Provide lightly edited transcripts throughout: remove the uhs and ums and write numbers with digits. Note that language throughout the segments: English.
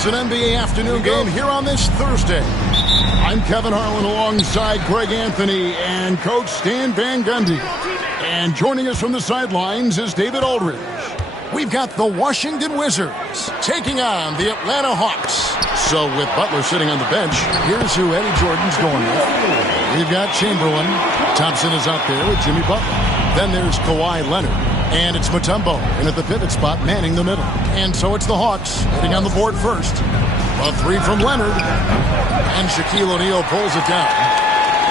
It's an NBA afternoon game here on this Thursday. I'm Kevin Harlan alongside Greg Anthony and Coach Stan Van Gundy. And joining us from the sidelines is David Aldridge. We've got the Washington Wizards taking on the Atlanta Hawks. So with Butler sitting on the bench, here's who Eddie Jordan's going with. We've got Chamberlain. Thompson is out there with Jimmy Butler. Then there's Kawhi Leonard. And it's Mutombo in at the pivot spot, manning the middle. And so it's the Hawks hitting on the board first. A three from Leonard. And Shaquille O'Neal pulls it down.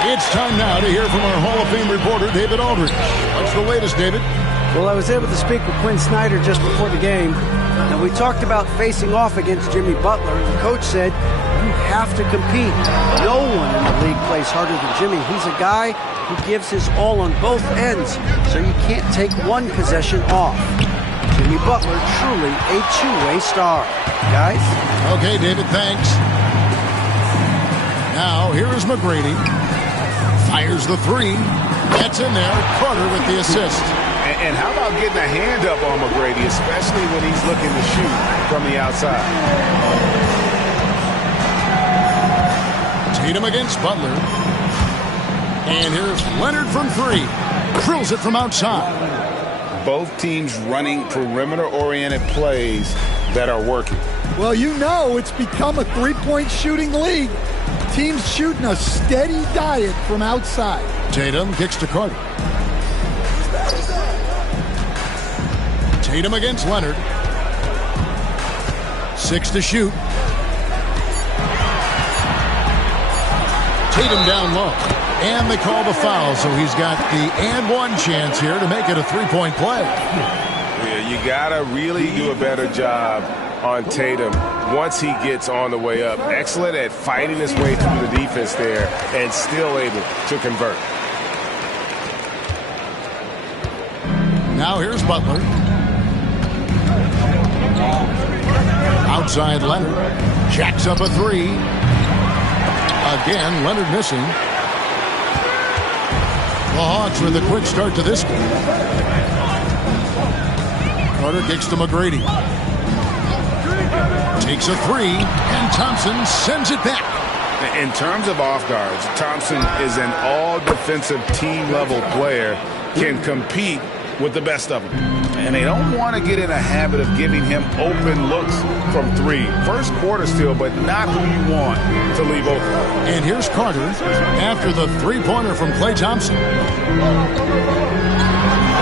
It's time now to hear from our Hall of Fame reporter, David Aldridge. What's the latest, David? Well, I was able to speak with Quinn Snyder just before the game, and we talked about facing off against Jimmy Butler, and the coach said, you have to compete. No one in the league plays harder than Jimmy. He's a guy who gives his all on both ends, so you can't take one possession off. Jimmy Butler, truly a two-way star. Guys? Okay, David, thanks. Now, here is McGrady. Fires the three. Gets in there. Carter with the assist. And how about getting a hand up on McGrady, especially when he's looking to shoot from the outside? Tatum against Butler. And here's Leonard from three. Drills it from outside. Both teams running perimeter-oriented plays that are working. Well, you know it's become a three-point shooting league. Teams shooting a steady diet from outside. Tatum kicks to Carter. Tatum against Leonard. 6 to shoot. Tatum down low. And they call the foul, so he's got the and one chance here to make it a three-point play. Yeah, you got to really do a better job on Tatum once he gets on the way up. Excellent at fighting his way through the defense there and still able to convert. Now here's Butler. Outside Leonard. Jacks up a three. Again, Leonard missing. The Hawks with a quick start to this game. Carter kicks to McGrady. Takes a three, and Thompson sends it back. In terms of off guards, Thompson is an all-defensive team-level player, can compete with the best of them. And they don't want to get in a habit of giving him open looks from three. First quarter still, but not who you want to leave open. And here's Carter after the three-pointer from Klay Thompson.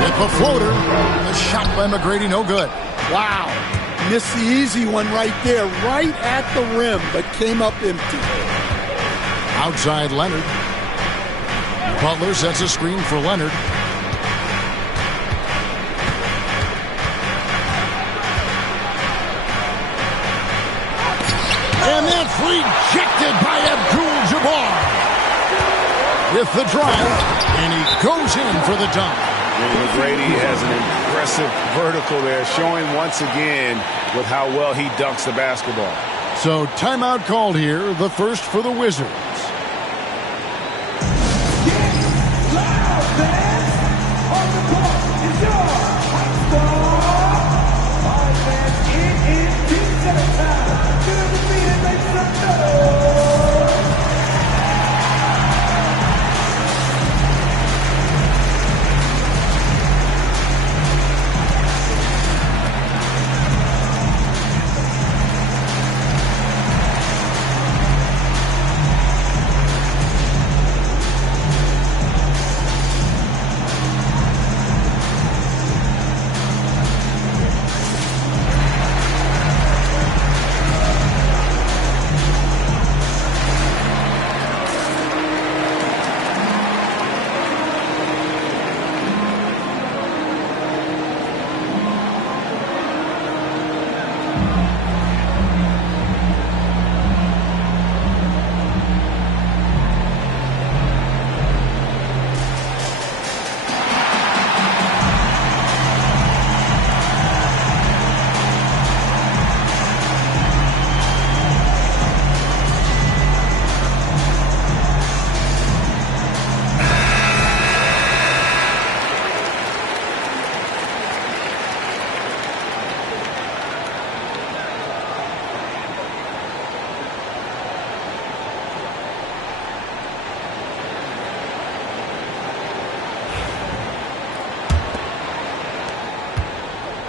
With the floater, the shot by McGrady, no good. Wow. Missed the easy one right there, right at the rim, but came up empty. Outside Leonard. Butler sets a screen for Leonard. And that's rejected by Abdul-Jabbar. With the drive, and he goes in for the dunk. McGrady has an impressive vertical there, showing once again with how well he dunks the basketball. So timeout called here, the first for the Wizards.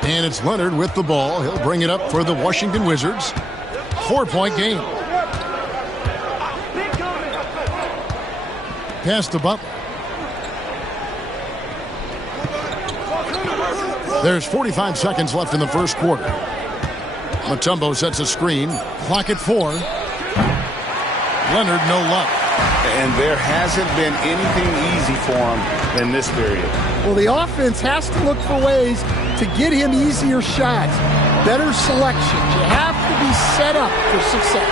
And it's Leonard with the ball. He'll bring it up for the Washington Wizards. 4-point game. Pass to Butler. There's 45 seconds left in the first quarter. Mutombo sets a screen. Clock at 4. Leonard, no luck. And there hasn't been anything easy for him in this period. Well, the offense has to look for ways to get him easier shots, better selections. You have to be set up for success.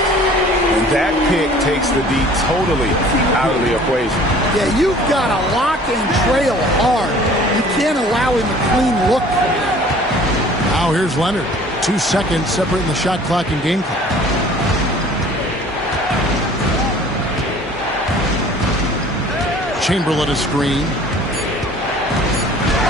And that pick takes the D totally out of the equation. Yeah, you've got to lock and trail hard. You can't allow him a clean look. Now here's Leonard. 2 seconds separating the shot clock and game clock. Chamberlain a screen.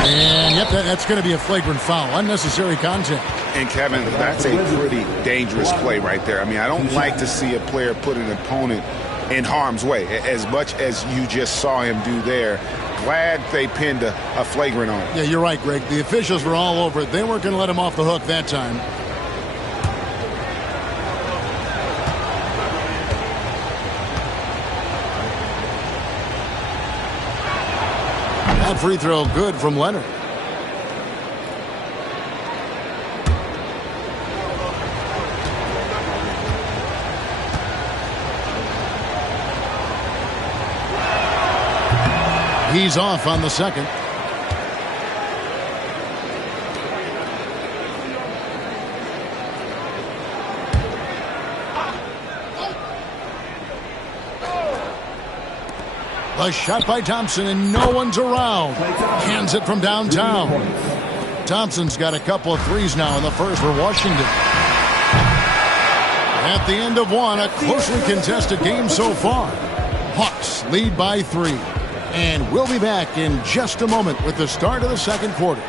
And, yep, that's going to be a flagrant foul. Unnecessary contact. And, Kevin, that's a pretty dangerous play right there. I mean, I don't like to see a player put an opponent in harm's way, as much as you just saw him do there. Glad they pinned a flagrant on him. Yeah, you're right, Greg. The officials were all over it. They weren't going to let him off the hook that time. That free throw good from Leonard. He's off on the second. A shot by Thompson, and no one's around. Hands it from downtown. Thompson's got a couple of threes now in the first for Washington. At the end of one, a closely contested game so far. Hawks lead by 3. And we'll be back in just a moment with the start of the second quarter.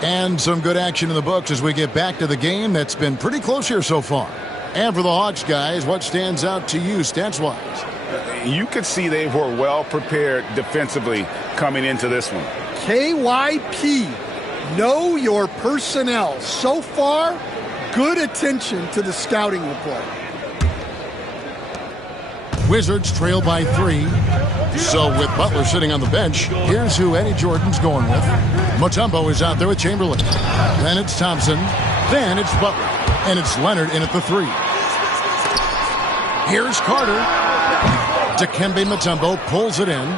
And some good action in the books as we get back to the game that's been pretty close here so far. And for the Hawks, guys, what stands out to you stats-wise? You could see they were well prepared defensively coming into this one. KYP, know your personnel. So far, good attention to the scouting report. Wizards trail by 3. So with Butler sitting on the bench, here's who Eddie Jordan's going with. Mutombo is out there with Chamberlain. Then it's Thompson. Then it's Butler. And it's Leonard in at the 3. Here's Carter. Dikembe Mutombo pulls it in.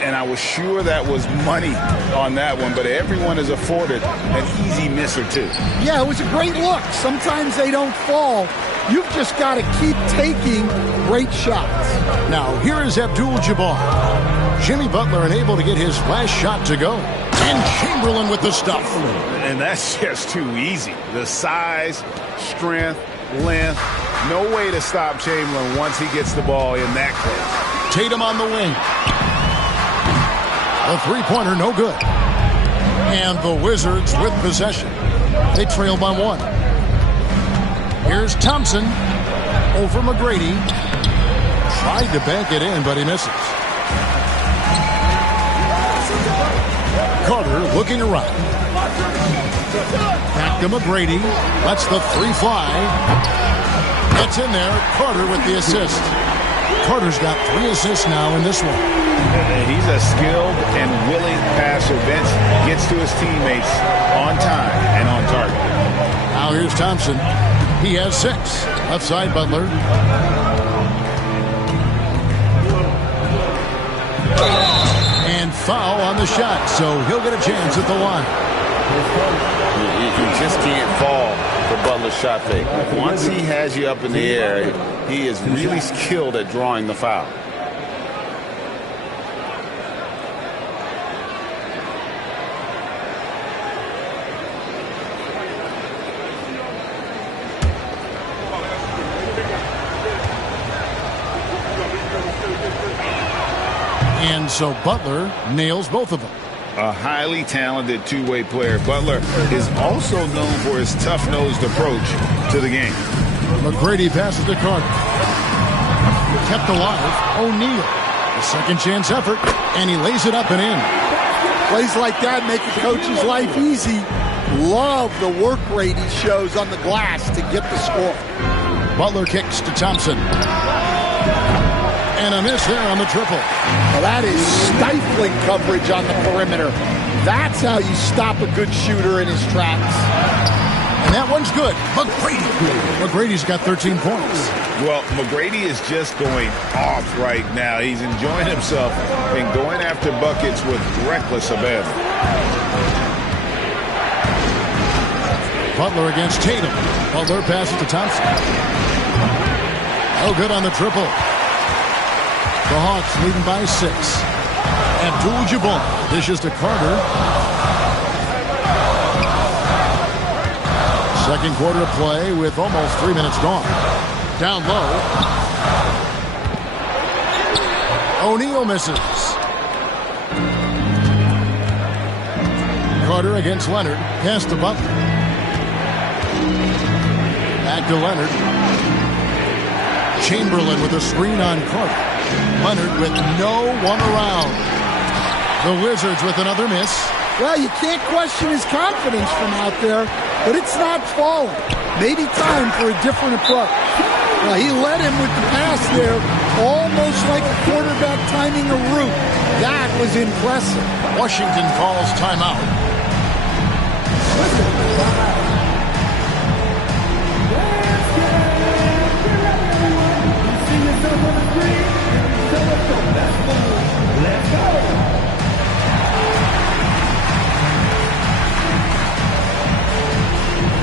And I was sure that was money on that one, but everyone is afforded an easy miss or two. Yeah, it was a great look. Sometimes they don't fall. You've just got to keep taking great shots. Now, here is Abdul-Jabbar. Jimmy Butler unable to get his last shot to go. And Chamberlain with the stuff. And that's just too easy. The size, strength, length. No way to stop Chamberlain once he gets the ball in that close. Tatum on the wing. A three-pointer, no good. And the Wizards with possession. They trail by 1. Here's Thompson over McGrady. Tried to bank it in, but he misses. Carter looking around. Back to McGrady. Lets the 3 fly. Gets in there. Carter with the assist. Carter's got 3 assists now in this one. He's a skilled and willing passer. Vince gets to his teammates on time and on target. Now here's Thompson. He has 6. Left side, Butler. And foul on the shot, so he'll get a chance at the line. You just can't fall for Butler's shot fake. Once he has you up in the air, he is really skilled at drawing the foul. And so Butler nails both of them. A highly talented two-way player. Butler is also known for his tough-nosed approach to the game. McGrady passes to Carter. Kept alive. O'Neal. A second chance effort. And he lays it up and in. Plays like that make a coach's life easy. Love the work rate he shows on the glass to get the score. Butler kicks to Thompson. And a miss there on the triple. Well, that is stifling coverage on the perimeter. That's how you stop a good shooter in his tracks. And that one's good. McGrady's got 13 points. Well, McGrady is just going off right now. He's enjoying himself and going after buckets with reckless abandon. Butler against Tatum. Butler passes to Thompson. Oh, good on the triple. The Hawks leading by 6. Abdul-Jabbar dishes to Carter. Second quarter of play with almost 3 minutes gone. Down low. O'Neal misses. Carter against Leonard. Pass to Butler. Back to Leonard. Chamberlain with a screen on Carter. Leonard with no one around. The Wizards with another miss. Well, you can't question his confidence from out there, but it's not falling. Maybe time for a different approach. He led him with the pass there, almost like a quarterback timing a route. That was impressive. Washington calls timeout. Let's go.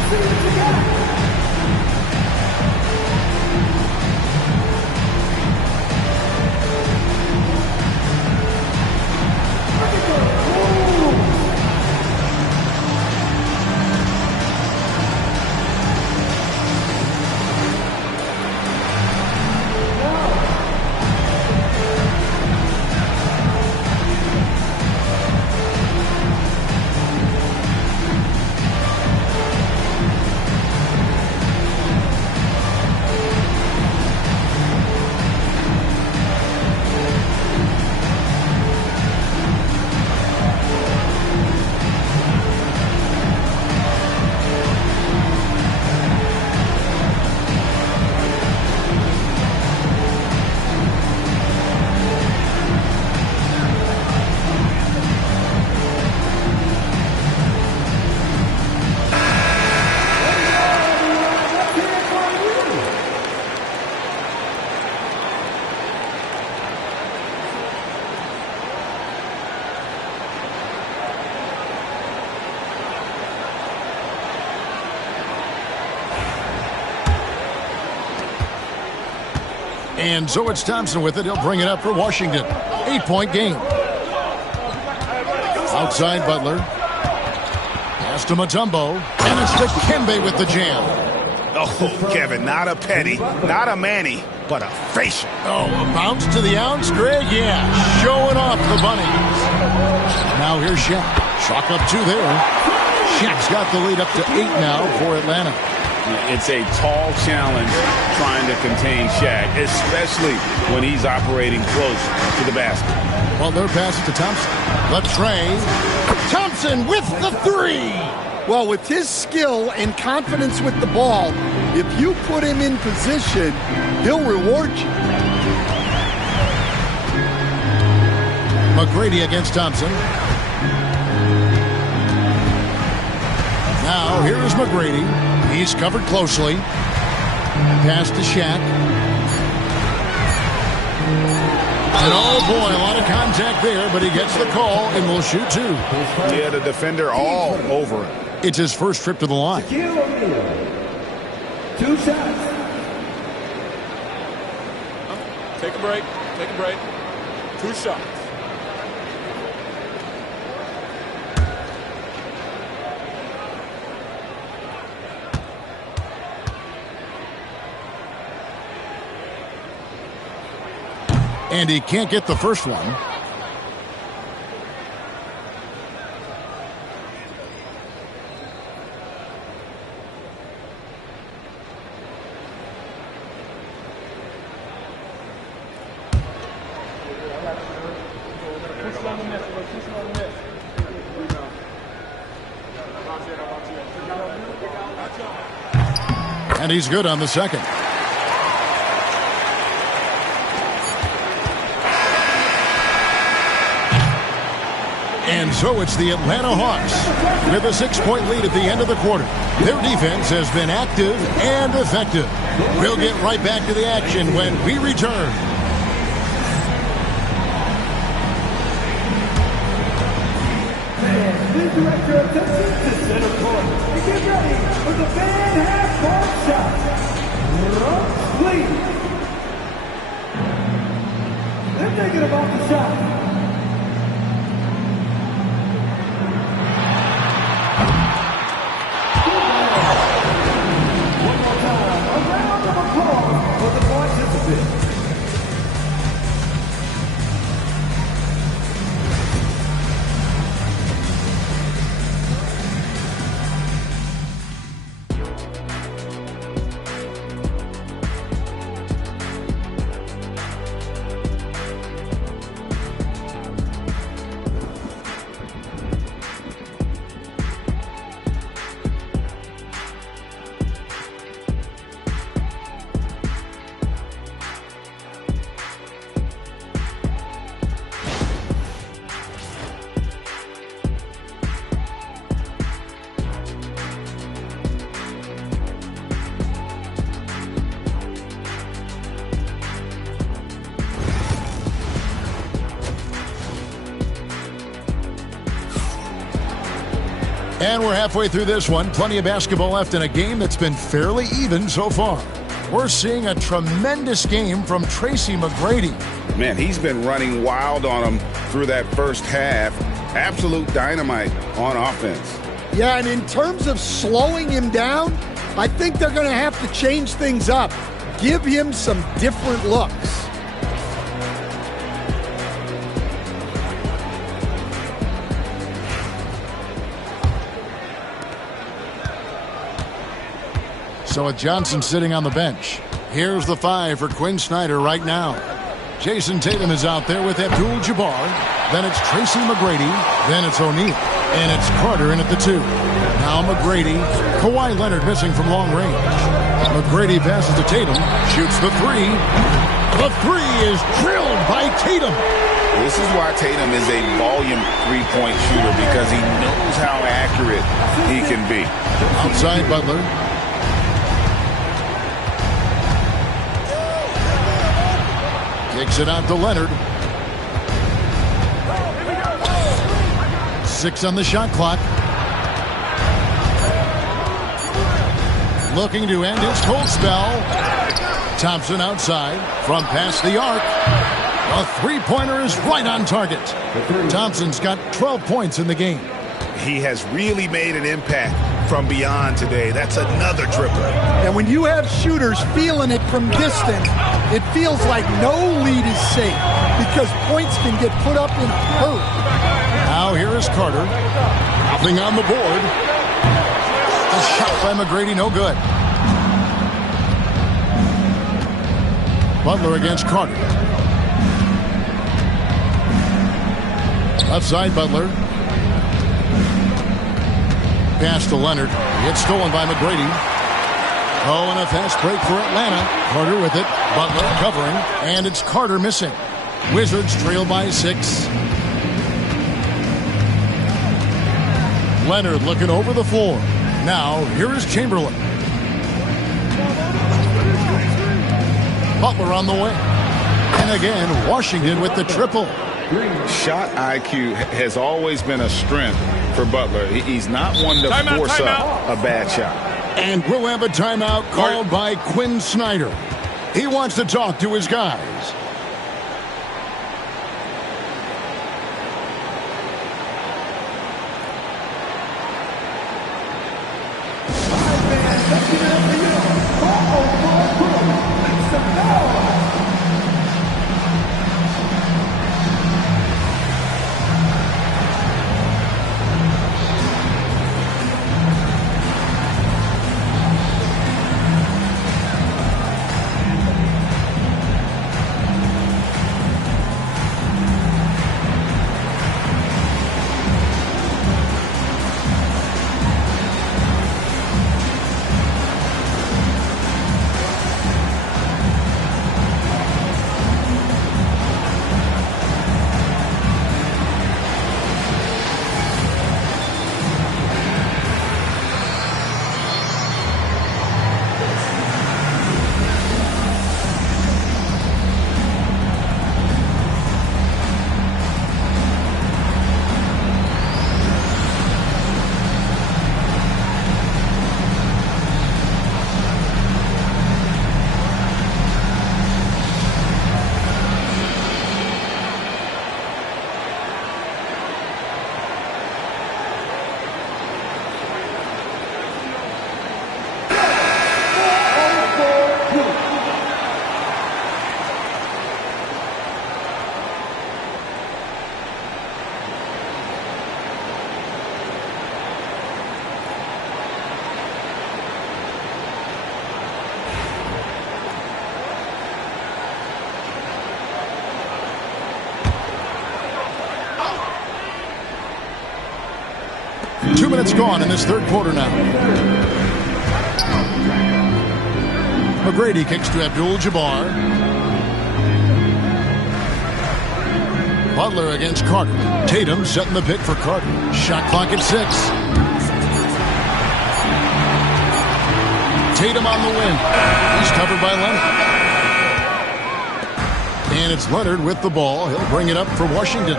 See what you got. And so it's Thompson with it. He'll bring it up for Washington. 8-point game. Outside Butler. Pass to Mutombo. And it's Dikembe with the jam. Oh, Kevin, not a penny, not a Manny, but a facial. Oh, a bounce to the ounce, Greg? Yeah, showing off the bunnies. Now here's Shaq. Chalk up 2 there. Shaq's got the lead up to 8 now for Atlanta. It's a tall challenge trying to contain Shaq, especially when he's operating close to the basket. Well, their pass to Thompson. The tray. Thompson with the 3. Well, with his skill and confidence with the ball, if you put him in position, he'll reward you. McGrady against Thompson. Now, here's McGrady. He's covered closely. Pass to Shaq. And oh boy, a lot of contact there, but he gets the call and will shoot 2. Yeah, the defender all over it. It's his first trip to the line. 2 shots. Take a break. Take a break. 2 shots. And he can't get the first one. And he's good on the second. And so it's the Atlanta Hawks with a 6-point lead at the end of the quarter. Their defense has been active and effective. We'll get right back to the action when we return. Please direct your attention to center court and get ready for the fan half-court shot. Please. negative off the shot. One more time, a round of applause for the participants. And we're halfway through this one. Plenty of basketball left in a game that's been fairly even so far. We're seeing a tremendous game from Tracy McGrady. Man, he's been running wild on him through that first half. Absolute dynamite on offense. Yeah, and in terms of slowing him down, I think they're going to have to change things up. Give him some different looks. So with Johnson sitting on the bench, here's the 5 for Quinn Snyder right now. Jason Tatum is out there with Abdul-Jabbar. Then it's Tracy McGrady. Then it's O'Neal. And it's Carter in at the 2. Now McGrady. Kawhi Leonard missing from long range. McGrady passes to Tatum. Shoots the 3. The 3 is drilled by Tatum. This is why Tatum is a volume three-point shooter, because he knows how accurate he can be. Outside Butler. Kicks it out to Leonard. 6 on the shot clock. Looking to end his cold spell. Thompson outside from past the arc. A three-pointer is right on target. Thompson's got 12 points in the game. He has really made an impact from beyond today. That's another triple. And when you have shooters feeling it from distance, it feels like no lead is safe because points can get put up in a hurry. Now here is Carter. Nothing on the board. The shot by McGrady, no good. Butler against Carter. Left side, Butler. Pass to Leonard. It's stolen by McGrady. Oh, and a fast break for Atlanta. Carter with it. Butler covering. And it's Carter missing. Wizards trail by 6. Leonard looking over the floor. Now, here is Chamberlain. Butler on the way. And again, Washington with the triple. Shot IQ has always been a strength for Butler. He's not one to force up a bad shot. And we'll have a timeout called by Quinn Snyder. He wants to talk to his guys. 2 minutes gone in this third quarter now. McGrady kicks to Abdul-Jabbar. Butler against Carter. Tatum setting the pick for Carter. Shot clock at 6. Tatum on the win. He's covered by Leonard. And it's Leonard with the ball. He'll bring it up for Washington.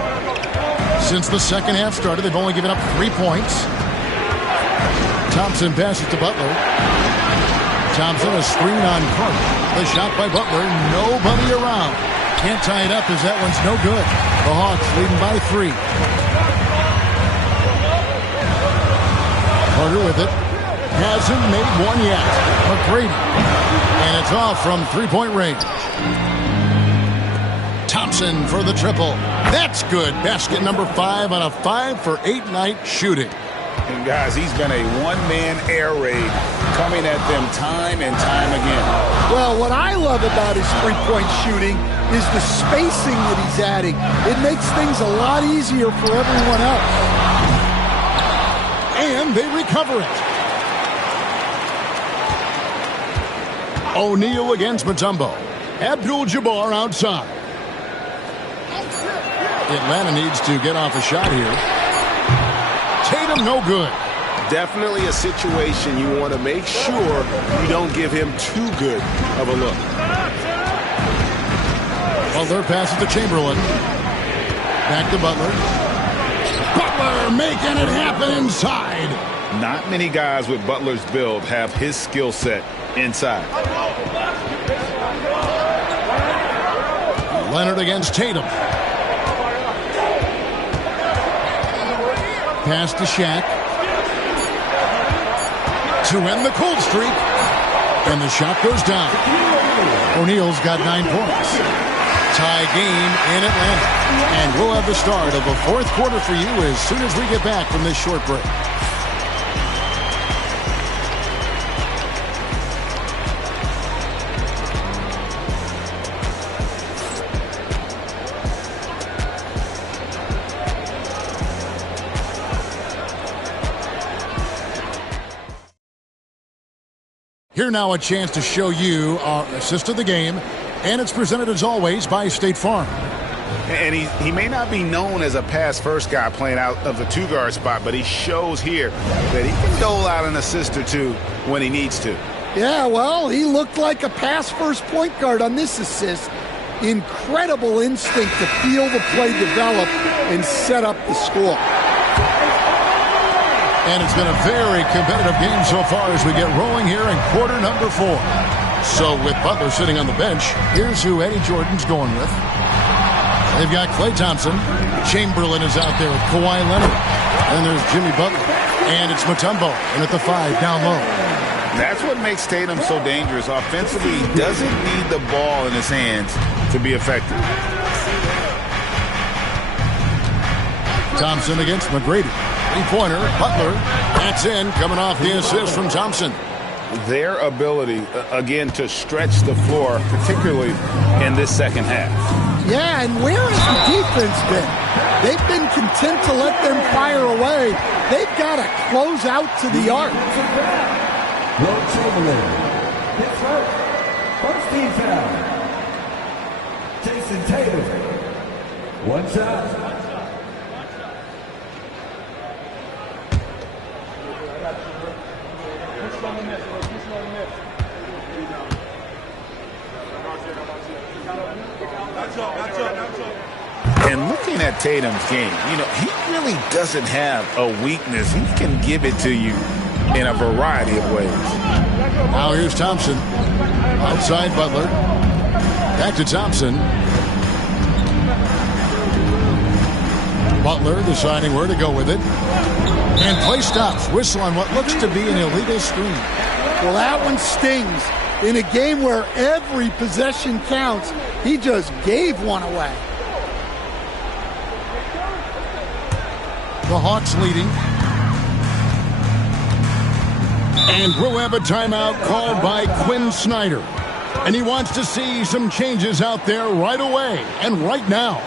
Since the second half started, they've only given up 3 points. Thompson passes to Butler. Thompson, a screen on Carter. The shot by Butler. Nobody around. Can't tie it up as that one's no good. The Hawks leading by 3. Carter with it. Hasn't made one yet. McGrady. And it's off from three-point range. Thompson for the triple. That's good. Basket number 5 on a 5-for-8 night shooting. And guys, he's been a one-man air raid coming at them time and time again. Well, what I love about his three-point shooting is the spacing that he's adding. It makes things a lot easier for everyone else. And they recover it. O'Neal against Mutombo. Abdul-Jabbar outside. Atlanta needs to get off a shot here. Tatum no good. Definitely a situation you want to make sure you don't give him too good of a look. Butler passes to Chamberlain. Back to Butler. Butler making it happen inside. Not many guys with Butler's build have his skill set inside. Leonard against Tatum. Pass to Shaq. To end the cold streak. And the shot goes down. O'Neal's got 9 points. Tie game in Atlanta. And we'll have the start of the fourth quarter for you as soon as we get back from this short break. Here now a chance to show you our assist of the game, and it's presented as always by State Farm. And he may not be known as a pass-first guy playing out of the two-guard spot, but he shows here that he can dole out an assist or two when he needs to. Yeah, well, he looked like a pass-first point guard on this assist. Incredible instinct to feel the play develop and set up the score. And it's been a very competitive game so far as we get rolling here in quarter number 4. So with Butler sitting on the bench, here's who Eddie Jordan's going with. They've got Klay Thompson. Chamberlain is out there with Kawhi Leonard. And there's Jimmy Butler. And it's Mutombo. And at the 5, down low. That's what makes Tatum so dangerous. Offensively, he doesn't need the ball in his hands to be effective. Thompson against McGrady. Three-pointer, Butler. That's in, coming off the assist from Thompson. Their ability, again, to stretch the floor, particularly in this second half. Yeah, and where has the defense been? They've been content to let them fire away. They've got to close out to the arc. Will Chamberlain gets hurt. First team foul. Jason Tatum. One shot. And looking at Tatum's game, you know, he really doesn't have a weakness. He can give it to you in a variety of ways. Now here's Thompson. Outside Butler. Back to Thompson. Butler deciding where to go with it. And play stops. Whistle on what looks to be an illegal screen. Well, that one stings. In a game where every possession counts, he just gave one away. The Hawks leading. And we'll have a timeout called by Quinn Snyder. And he wants to see some changes out there right away and right now.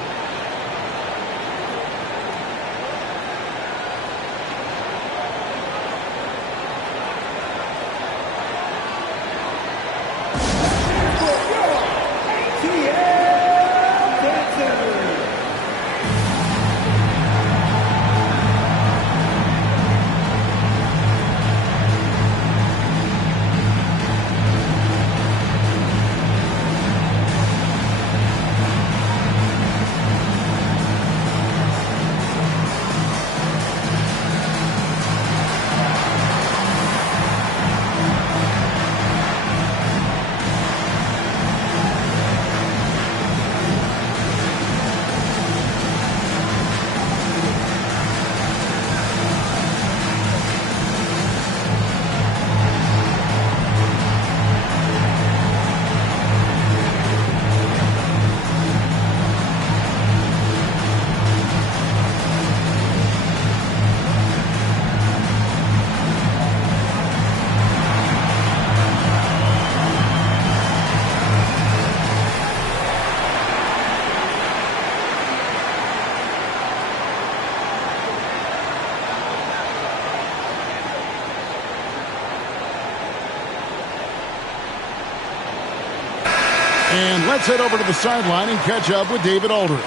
And let's head over to the sideline and catch up with David Aldridge.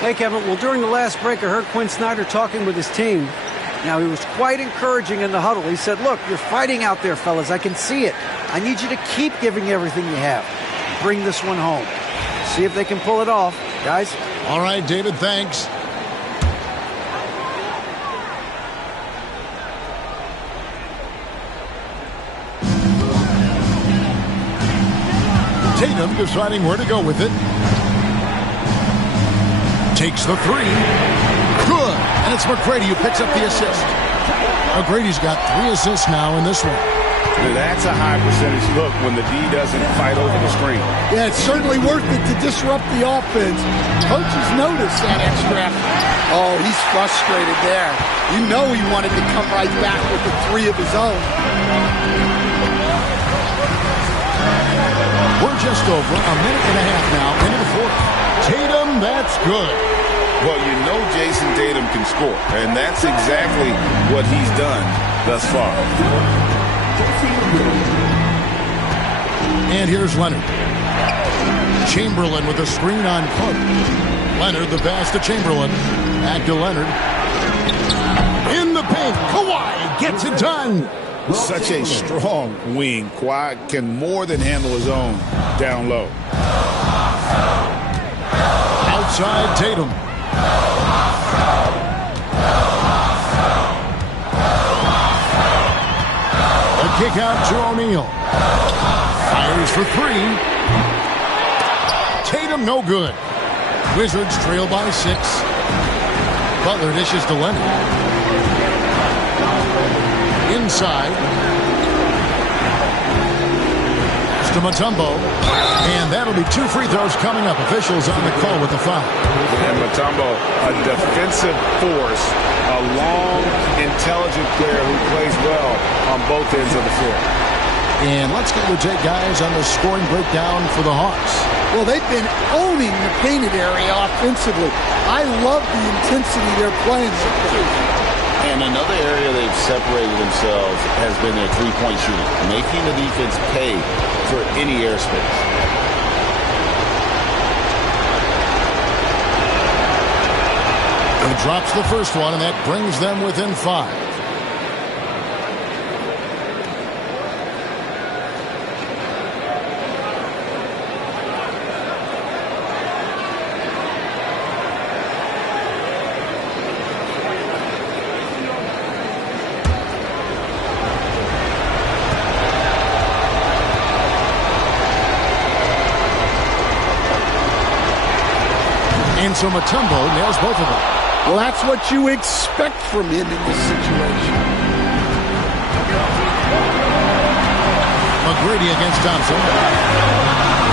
Hey, Kevin. Well, during the last break, I heard Quinn Snyder talking with his team. Now, he was quite encouraging in the huddle. He said, look, you're fighting out there, fellas. I can see it. I need you to keep giving everything you have. Bring this one home. See if they can pull it off, guys. All right, David, thanks. Tatum deciding where to go with it. Takes the three. Good. And it's McGrady who picks up the assist. McGrady's got 3 assists now in this one. That's a high percentage look when the D doesn't fight over the screen. Yeah, it's certainly worth it to disrupt the offense. Coaches notice that extra effort. Oh, he's frustrated there. You know he wanted to come right back with the 3 of his own. We're just over a minute and a half now into the fourth. Tatum, that's good. Well, you know Jason Tatum can score, and that's exactly what he's done thus far. And here's Leonard. Chamberlain with a screen on Clark. Leonard the pass to Chamberlain. Back to Leonard. In the paint. Kawhi gets it done. Such a strong wing. Kawhi can more than handle his own down low. Outside Tatum. A kick out to O'Neal. Fires for 3. Tatum no good. Wizards trail by 6. Butler dishes to Leonard. Inside. To Mutombo. And that'll be 2 free throws coming up. Officials on the call with the foul. And Mutombo, a defensive force, a long, intelligent player who plays well on both ends of the floor. And let's get your take, guys, on the scoring breakdown for the Hawks. Well, they've been owning the painted area offensively. I love the intensity they're playing. And another area they've separated themselves has been their three-point shooting, making the defense pay for any airspace. He drops the first one, and that brings them within 5. And so Mutombo nails both of them. Well, that's what you expect from him in this situation. McGrady against Thompson.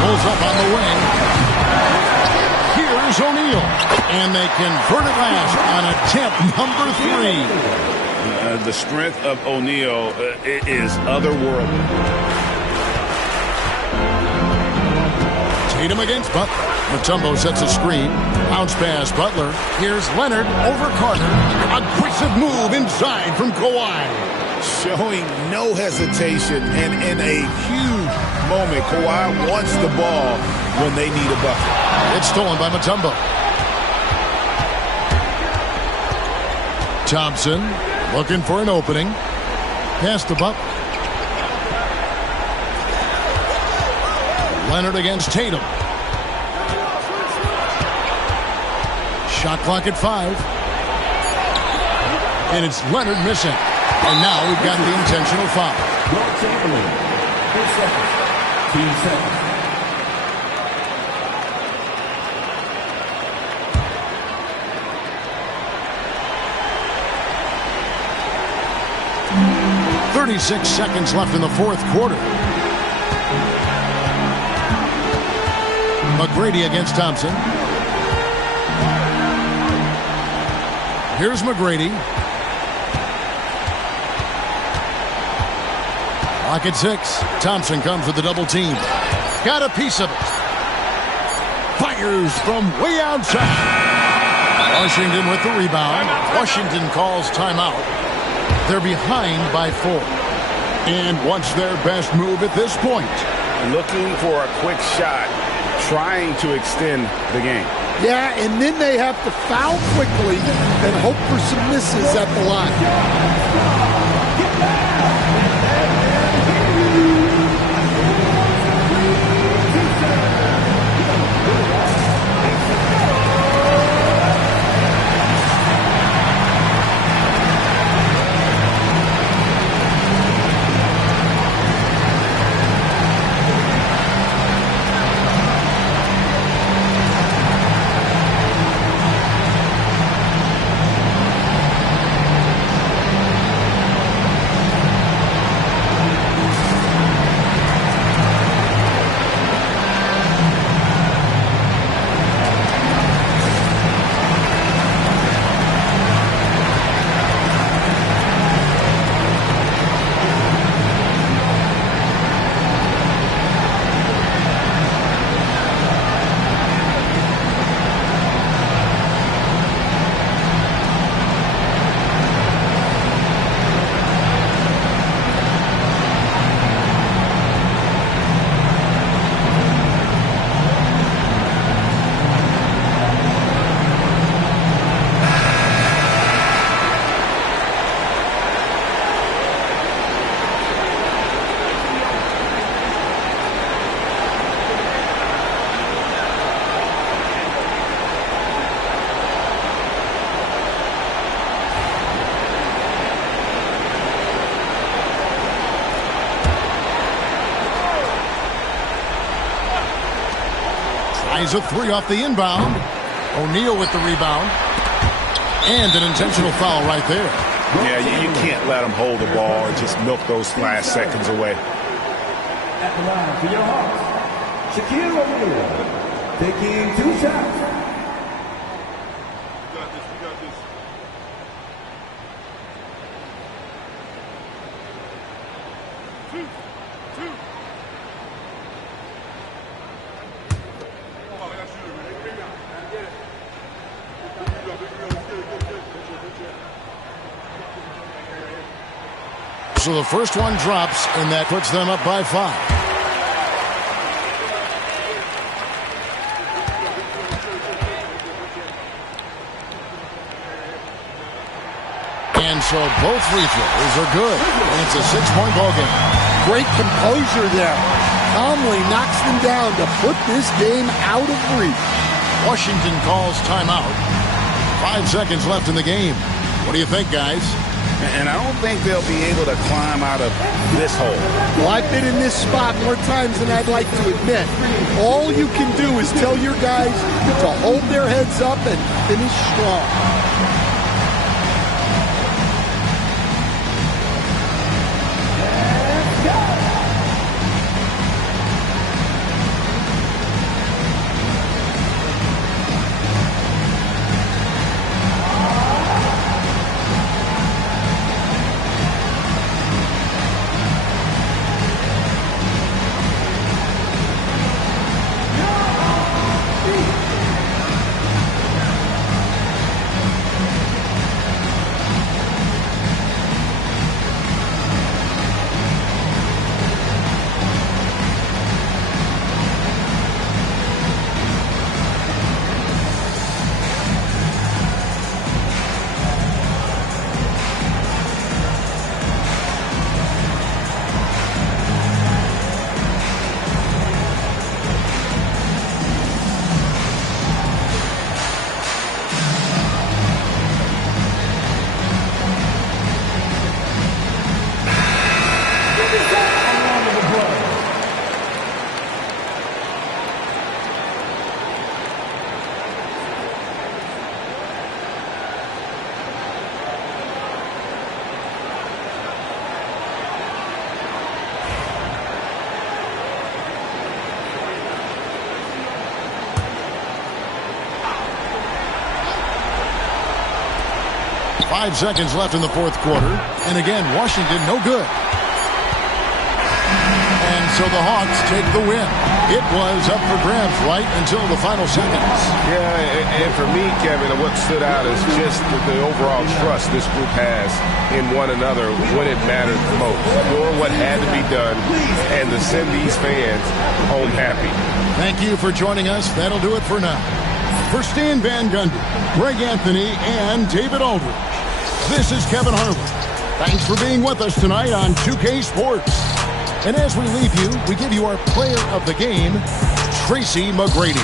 Pulls up on the wing. Here's O'Neal. And they convert it last on attempt number 3. The strength of O'Neal is otherworldly. Tatum against Butler. Mutombo sets a screen. Bounce pass, Butler. Here's Leonard over Carter. Aggressive move inside from Kawhi. Showing no hesitation, and in a huge moment, Kawhi wants the ball when they need a bucket. It's stolen by Mutombo. Thompson looking for an opening. Pass to Butler. Leonard against Tatum. Shot clock at 5. And it's Leonard missing. And now we've got the intentional foul. Chamberlain, 4 seconds. Team seconds. .36 seconds left in the fourth quarter. McGrady against Thompson. Here's McGrady. Clock at 6. Thompson comes with the double team. Got a piece of it. Fires from way outside. Washington with the rebound. Washington calls timeout. They're behind by 4. And what's their best move at this point? Looking for a quick shot trying to extend the game. Yeah, and then they have to foul quickly and hope for some misses at the line. Tries a three off the inbound. O'Neal with the rebound. And an intentional foul right there. Yeah, you can't let them hold the ball and just milk those last seconds away. At the line for your Hawks, Shaquille O'Neal taking 2 shots. So the first one drops, and that puts them up by 5. And so both free throws are good. And it's a 6-point ball game. Great composure there. Calmly knocks them down to put this game out of reach. Washington calls timeout. 5 seconds left in the game. What do you think, guys? And I don't think they'll be able to climb out of this hole. Well, I've been in this spot more times than I'd like to admit. All you can do is tell your guys to hold their heads up and finish strong. Five seconds left in the fourth quarter. And again, Washington no good. And so the Hawks take the win. It was up for grabs right until the final seconds. Yeah, and for me, Kevin, what stood out is just the overall trust this group has in one another when it mattered the most. Doing what had to be done and to send these fans home happy. Thank you for joining us. That'll do it for now. For Stan Van Gundy, Greg Anthony, and David Aldridge, this is Kevin Harlan. Thanks for being with us tonight on 2K Sports. And as we leave you, we give you our player of the game, Tracy McGrady.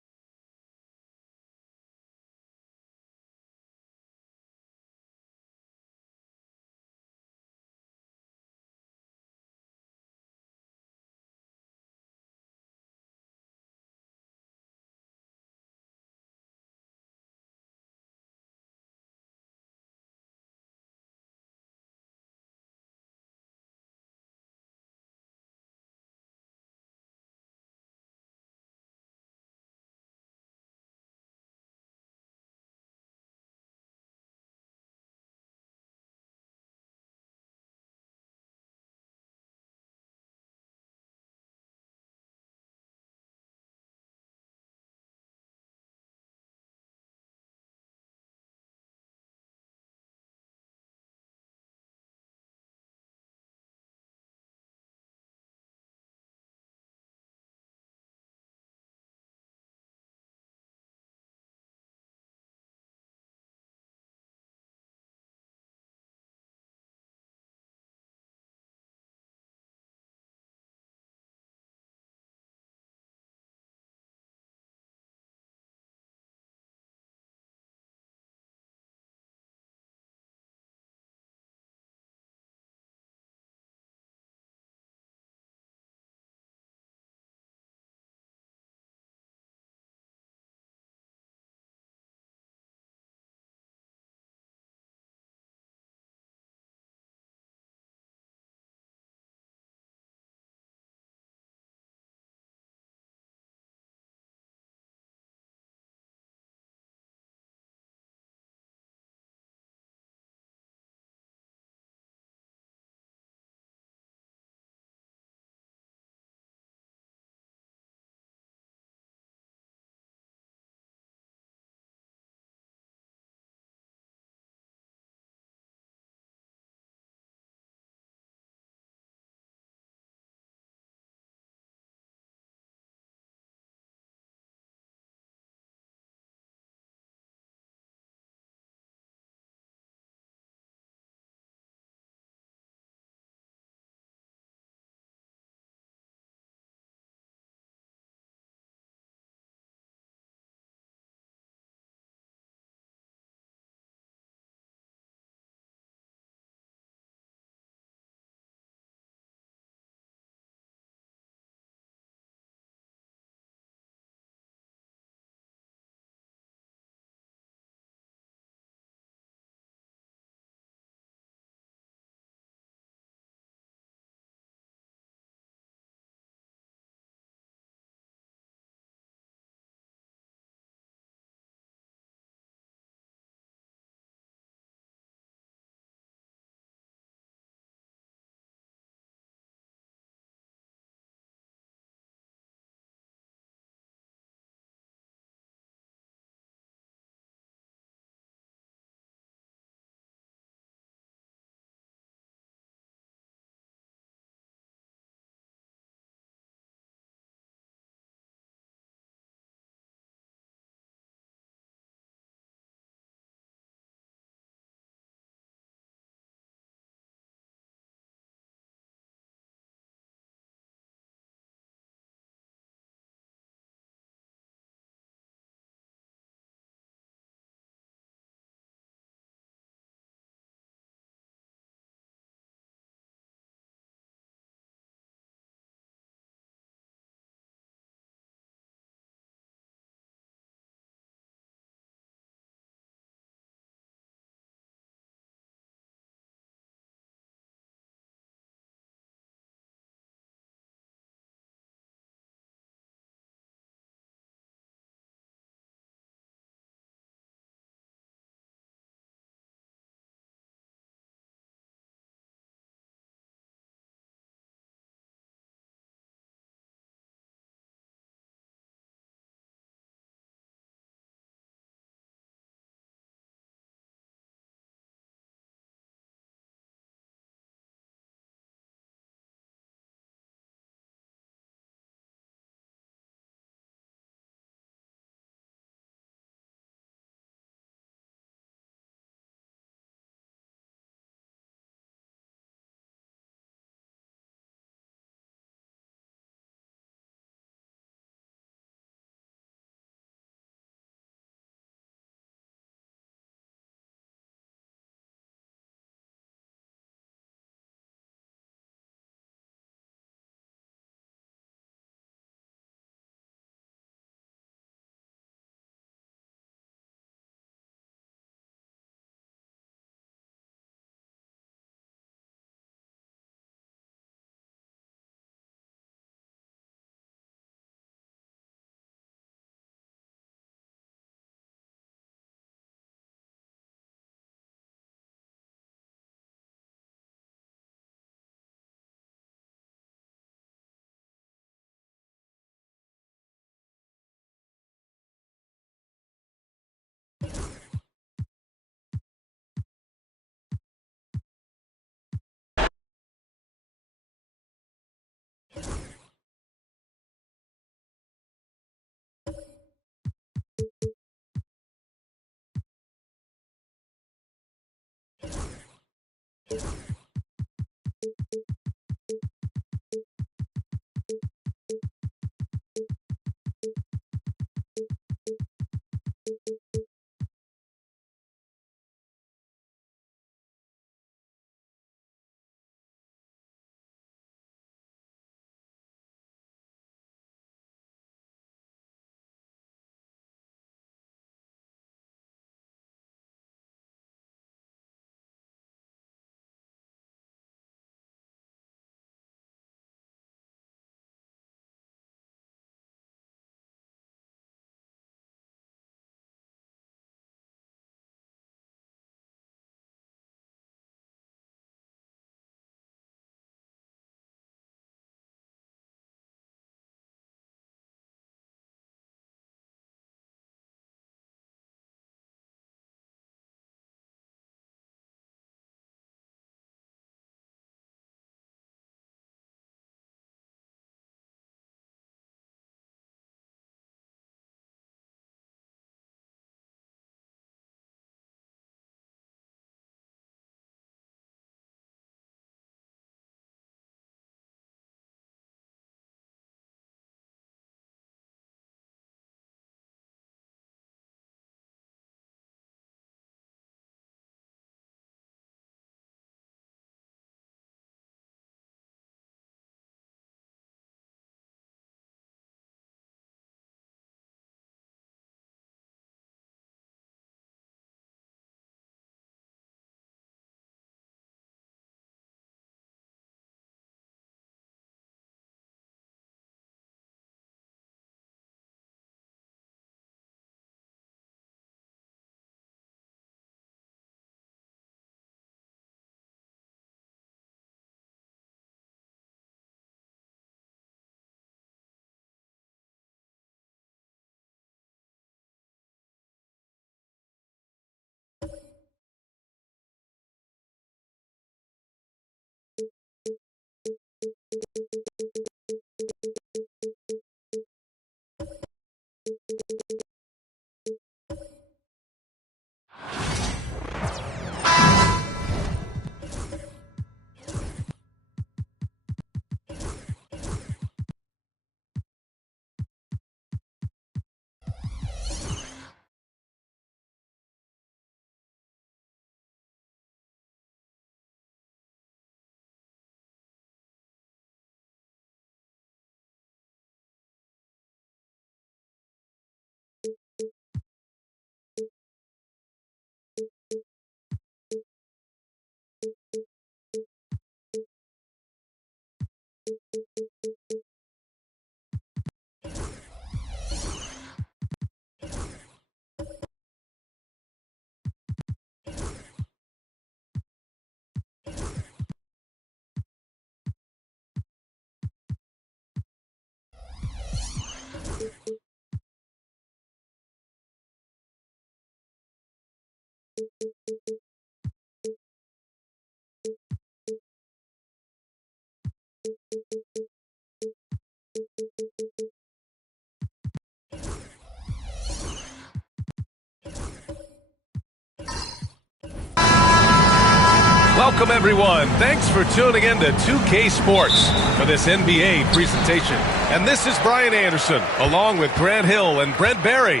Welcome, everyone. Thanks for tuning in to 2K Sports for this NBA presentation. And this is Brian Anderson, along with Grant Hill and Brent Barry.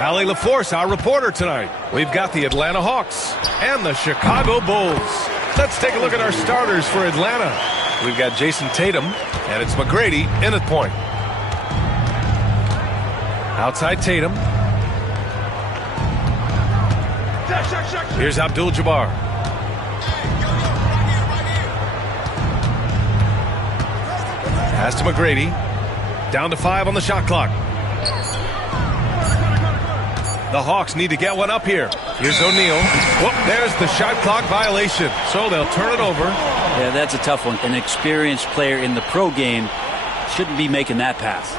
Allie LaForce, our reporter tonight. We've got the Atlanta Hawks and the Chicago Bulls. Let's take a look at our starters for Atlanta. We've got Jason Tatum, and it's McGrady in at point. Outside Tatum. Here's Abdul-Jabbar. Pass to McGrady. Down to 5 on the shot clock. The Hawks need to get one up here. Here's O'Neal. Whoop, there's the shot clock violation. So they'll turn it over. Yeah, that's a tough one. An experienced player in the pro game shouldn't be making that pass.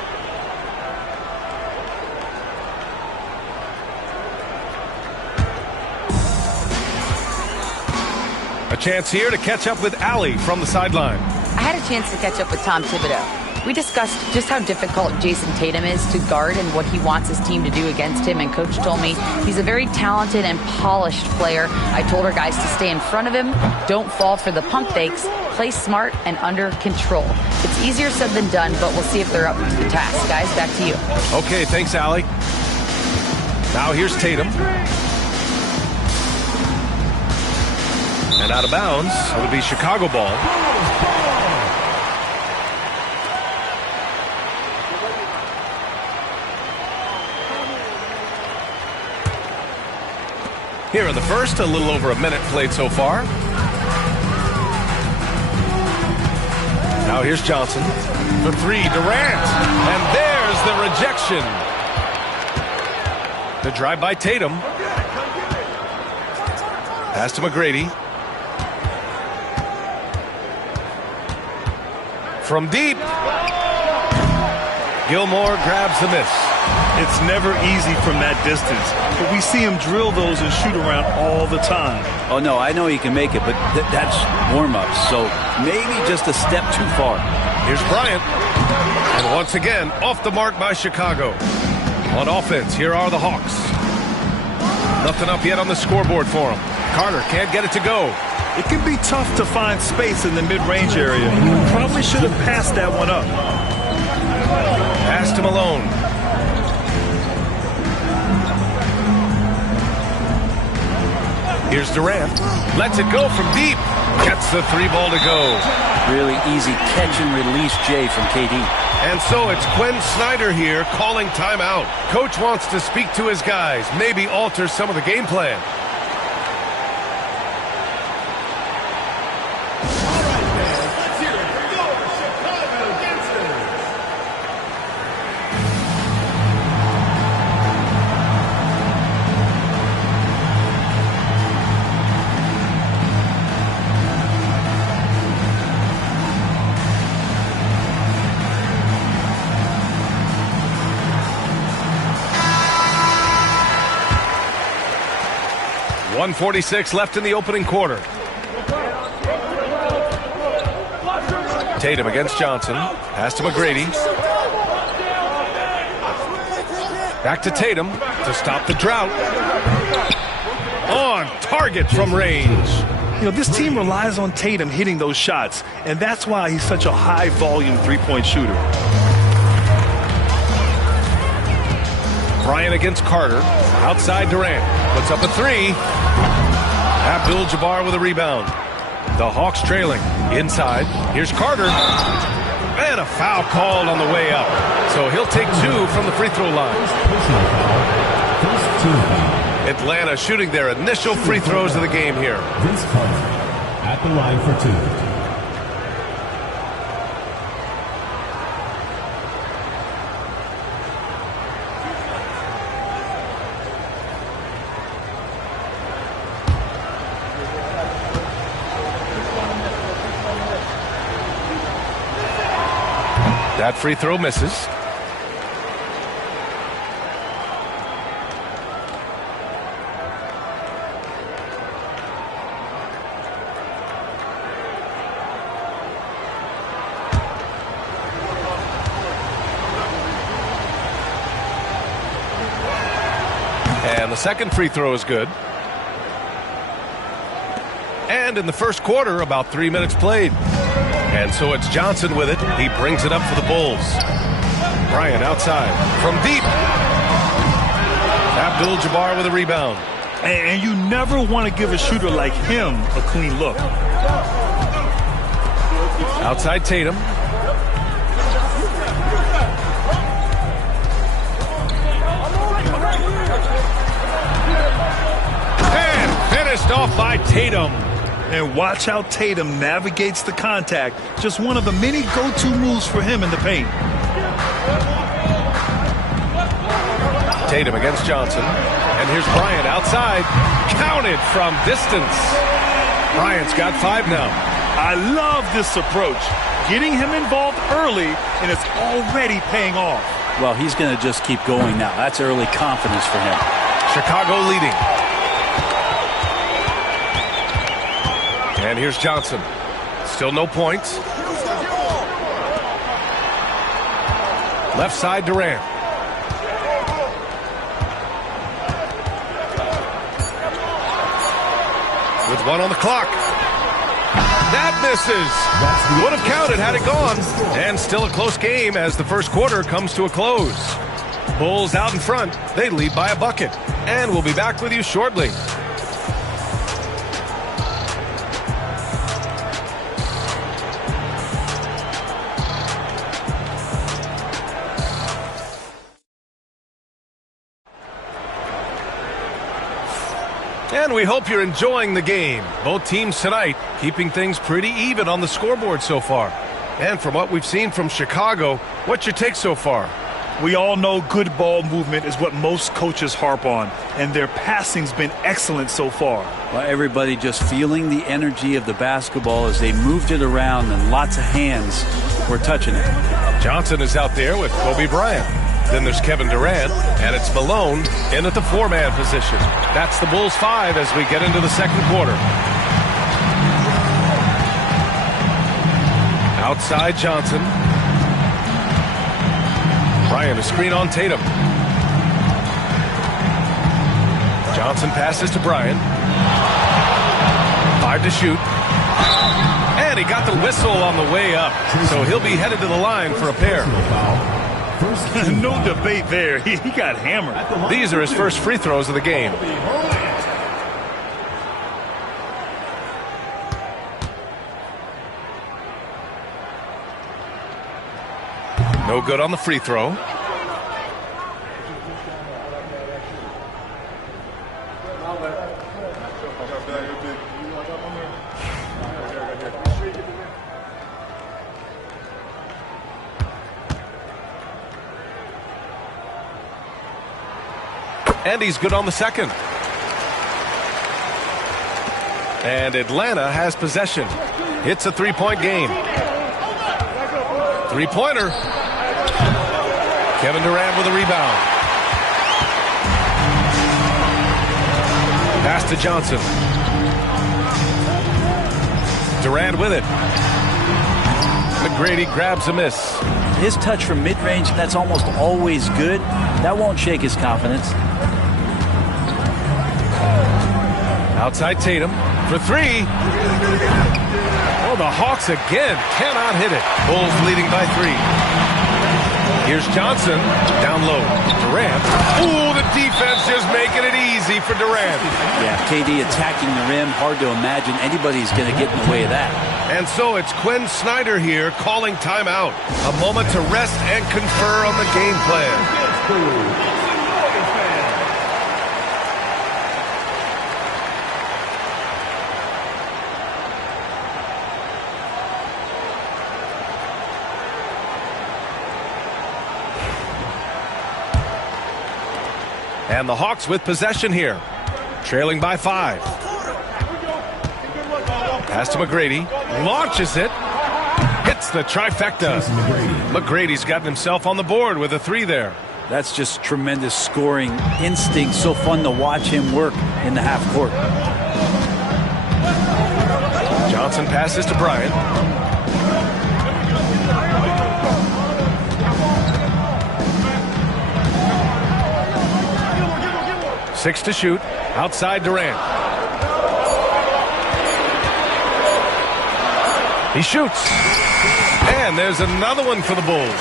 A chance here to catch up with Allie from the sideline. I had a chance to catch up with Tom Thibodeau. We discussed just how difficult Jason Tatum is to guard and what he wants his team to do against him, and Coach told me he's a very talented and polished player. I told our guys to stay in front of him, don't fall for the pump fakes, play smart and under control. It's easier said than done, but we'll see if they're up to the task. Guys, back to you. Okay, thanks, Allie. Now here's Tatum. And out of bounds, it'll be Chicago ball. Here in the first, a little over a minute played so far. Now here's Johnson. The three, Durant. And there's the rejection. The drive by Tatum. Pass to McGrady. From deep. Gilmore grabs the miss. It's never easy from that distance, but we see him drill those and shoot around all the time. Oh, no, I know he can make it, but that's warm-ups, so maybe just a step too far. Here's Bryant. And once again, off the mark by Chicago. On offense, here are the Hawks. Nothing up yet on the scoreboard for him. Carter can't get it to go. It can be tough to find space in the mid-range area. Probably should have passed that one up. Pass to Malone. Here's Durant. Lets it go from deep. Gets the three ball to go. Really easy catch and release, Jay, from KD. And so it's Quinn Snyder here calling timeout. Coach wants to speak to his guys, maybe alter some of the game plan. .146 left in the opening quarter. Tatum against Johnson. Pass to McGrady. Back to Tatum to stop the drought. On target from range. You know, this team relies on Tatum hitting those shots, and that's why he's such a high-volume three-point shooter. Bryant against Carter. Outside Durant. Puts up a three. Abdul-Jabbar with a rebound. The Hawks trailing. Inside. Here's Carter. And a foul called on the way up. So he'll take two from the free throw line. Atlanta shooting their initial free throws of the game here. Vince Carter at the line for two. That free throw misses. And the second free throw is good. And in the first quarter, about 3 minutes played. And so it's Johnson with it. He brings it up for the Bulls. Bryant outside. From deep. Abdul-Jabbar with a rebound. And you never want to give a shooter like him a clean look. Outside Tatum. And finished off by Tatum. And watch how Tatum navigates the contact. Just one of the many go-to moves for him in the paint. Tatum against Johnson. And here's Bryant outside. Counted from distance. Bryant's got 5 now. I love this approach. Getting him involved early, and it's already paying off. Well, he's going to just keep going now. That's early confidence for him. Chicago leading. And here's Johnson. Still no points. Left side, Durant. With 1 on the clock. That misses. Would have counted had it gone. And still a close game as the first quarter comes to a close. Bulls out in front. They lead by a bucket. And we'll be back with you shortly. And we hope you're enjoying the game. Both teams tonight keeping things pretty even on the scoreboard so far. And from what we've seen from Chicago, what's your take so far? We all know good ball movement is what most coaches harp on, and their passing's been excellent so far. Well, everybody just feeling the energy of the basketball as they moved it around, and lots of hands were touching it. Johnson is out there with Kobe Bryant. Then there's Kevin Durant, and it's Malone in at the 4-man position. That's the Bulls 5 as we get into the second quarter. Outside Johnson. Bryant, a screen on Tatum. Johnson passes to Bryant. 5 to shoot. And he got the whistle on the way up, so he'll be headed to the line for a pair. No debate there. He got hammered. These are his first free throws of the game. No good on the free throw. And he's good on the second. And Atlanta has possession. It's a three-point game. Three-pointer. Kevin Durant with a rebound. Pass to Johnson. Durant with it. McGrady grabs a miss. His touch from mid-range, that's almost always good. That won't shake his confidence. Outside Tatum for 3. Oh, the Hawks again cannot hit it. Bulls leading by 3. Here's Johnson down low. Durant. Ooh, the defense just making it easy for Durant. Yeah, KD attacking the rim. Hard to imagine anybody's going to get in the way of that. And so it's Quinn Snyder here calling timeout. A moment to rest and confer on the game plan. And the Hawks with possession here, trailing by 5. Pass to McGrady, launches it, hits the trifecta. McGrady's gotten himself on the board with a 3 there. That's just tremendous scoring instinct. So fun to watch him work in the half court. Johnson passes to Bryant. Six to shoot. Outside Durant. He shoots. And there's another one for the Bulls.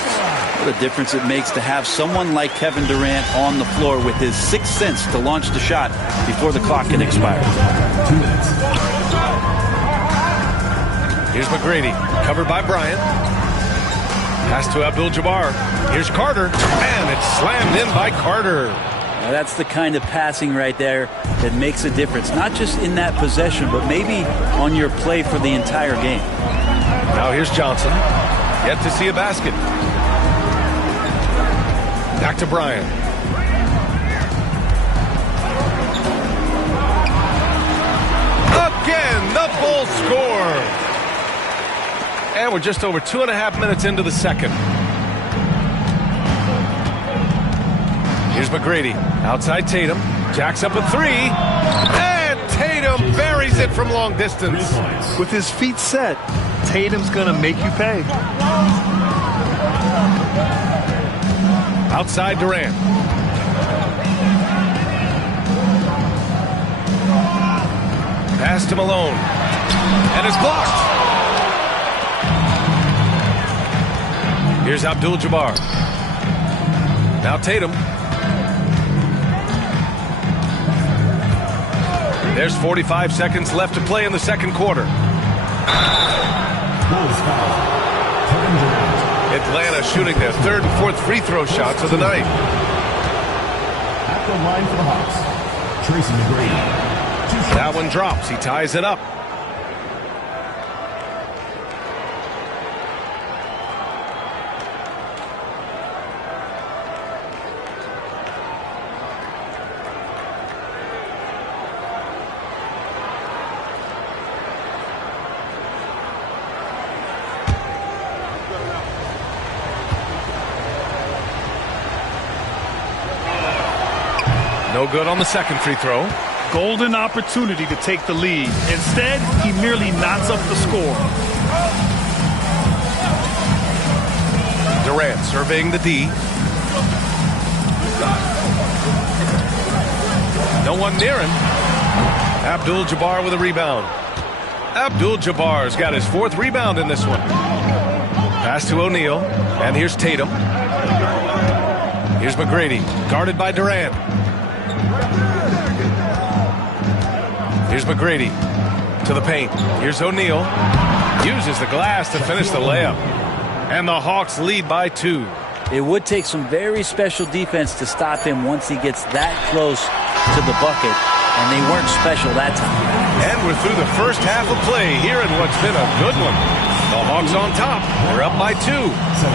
What a difference it makes to have someone like Kevin Durant on the floor with his sixth sense to launch the shot before the clock can expire. Here's McGrady, covered by Bryant. Pass to Abdul-Jabbar. Here's Carter, and it's slammed in by Carter. Now that's the kind of passing right there that makes a difference, not just in that possession, but maybe on your play for the entire game. Now here's Johnson, yet to see a basket. Back to Bryant. Again, the Bulls score. And we're just over 2.5 minutes into the second. Here's McGrady. Outside Tatum. Jacks up a 3. And Tatum buries it from long distance. With his feet set, Tatum's going to make you pay. Outside Durant. Pass to Malone. And it's blocked. Here's Abdul-Jabbar. Now Tatum. There's 45 seconds left to play in the second quarter. Atlanta shooting their third and fourth free throw shots of the night. At the line for the Hawks, Tracy McGrady. That one drops. He ties it up. No good on the second free throw. Golden opportunity to take the lead. Instead, he merely knots up the score. Durant surveying the D. No one near him. Abdul-Jabbar with a rebound. Abdul-Jabbar's got his fourth rebound in this one. Pass to O'Neal. And here's Tatum. Here's McGrady, guarded by Durant. Here's McGrady to the paint. Here's O'Neal. Uses the glass to finish the layup. And the Hawks lead by 2. It would take some very special defense to stop him once he gets that close to the bucket. And they weren't special that time. And we're through the first half of play here in what's been a good one. The Hawks on top. They're up by 2.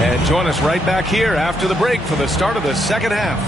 And join us right back here after the break for the start of the second half.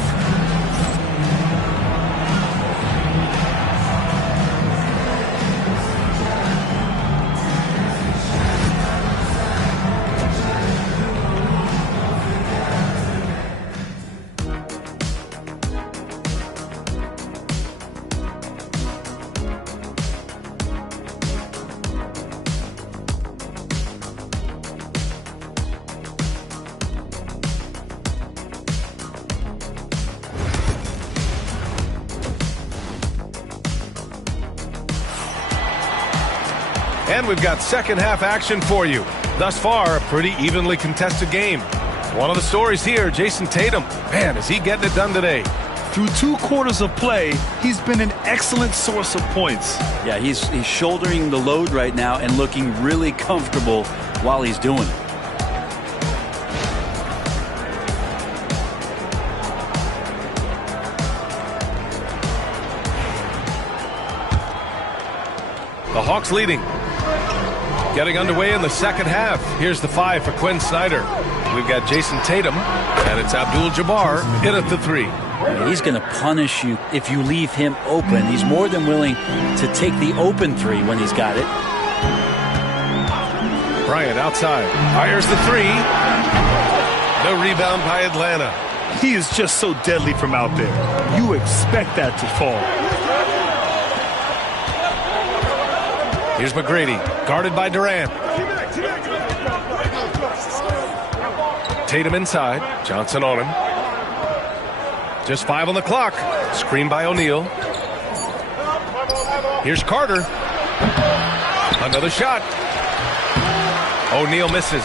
And we've got second half action for you. Thus far, a pretty evenly contested game. One of the stories here, Jason Tatum. Man, is he getting it done today. Through 2 quarters of play, he's been an excellent source of points. Yeah, he's shouldering the load right now and looking really comfortable while he's doing it. The Hawks leading. Getting underway in the second half. Here's the 5 for Quinn Snyder. We've got Jason Tatum, and it's Abdul-Jabbar in at the 3. He's going to punish you if you leave him open. He's more than willing to take the open 3 when he's got it. Bryant outside. Fires the 3. No rebound by Atlanta. He is just so deadly from out there. You expect that to fall. Here's McGrady, guarded by Durant. Tatum inside. Johnson on him. Just 5 on the clock. Screen by O'Neal. Here's Carter. Another shot. O'Neal misses.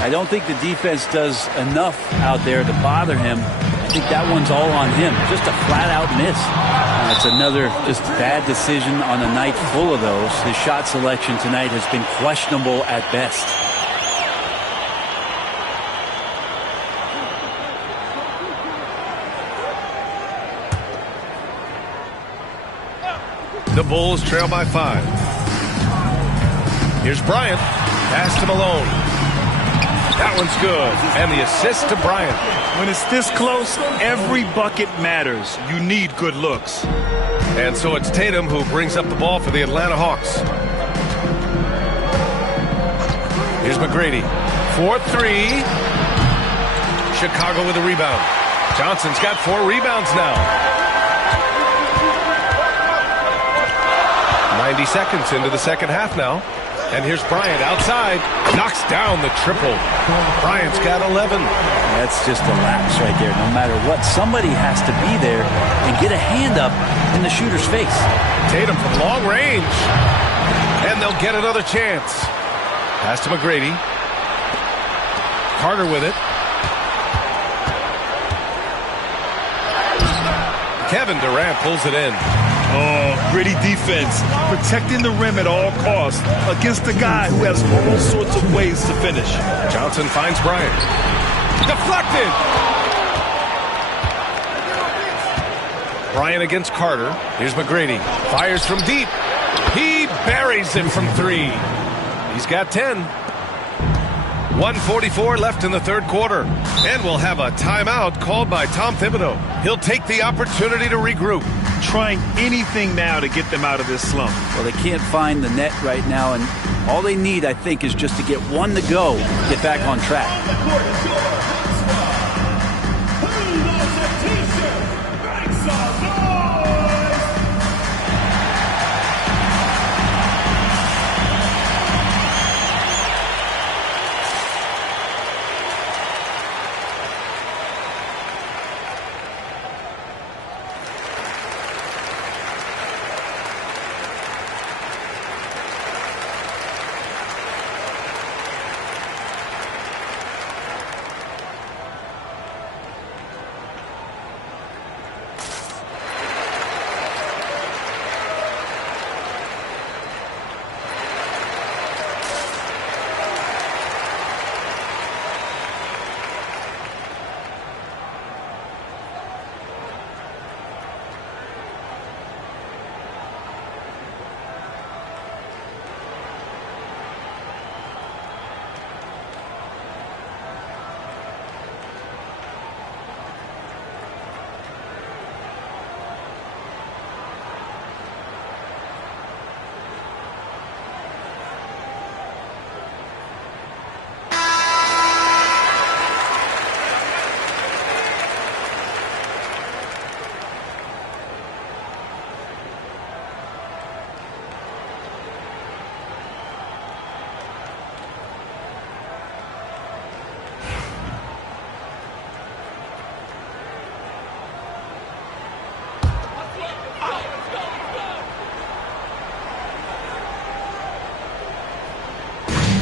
I don't think the defense does enough out there to bother him. I think that one's all on him. Just a flat-out miss. It's another just bad decision on a night full of those. His shot selection tonight has been questionable at best. The Bulls trail by 5. Here's Bryant. Pass to Malone. That one's good. And the assist to Bryant. When it's this close, every bucket matters. You need good looks. And so it's Tatum who brings up the ball for the Atlanta Hawks. Here's McGrady. 4-3. Chicago with a rebound. Johnson's got 4 rebounds now. 90 seconds into the second half now. And here's Bryant outside. Knocks down the triple. Bryant's got 11. That's just a lapse right there. No matter what, somebody has to be there and get a hand up in the shooter's face. Tatum from long range. And they'll get another chance. Pass to McGrady. Carter with it. Kevin Durant pulls it in. Oh, gritty defense. Protecting the rim at all costs against a guy who has all sorts of ways to finish. Johnson finds Bryant. Deflected! Bryant against Carter. Here's McGrady. Fires from deep. He buries him from 3. He's got 10. 1:44 left in the third quarter. And we'll have a timeout called by Tom Thibodeau. He'll take the opportunity to regroup. Trying anything now to get them out of this slump. Well, they can't find the net right now, and all they need, I think, is just to get one to go, get back on track.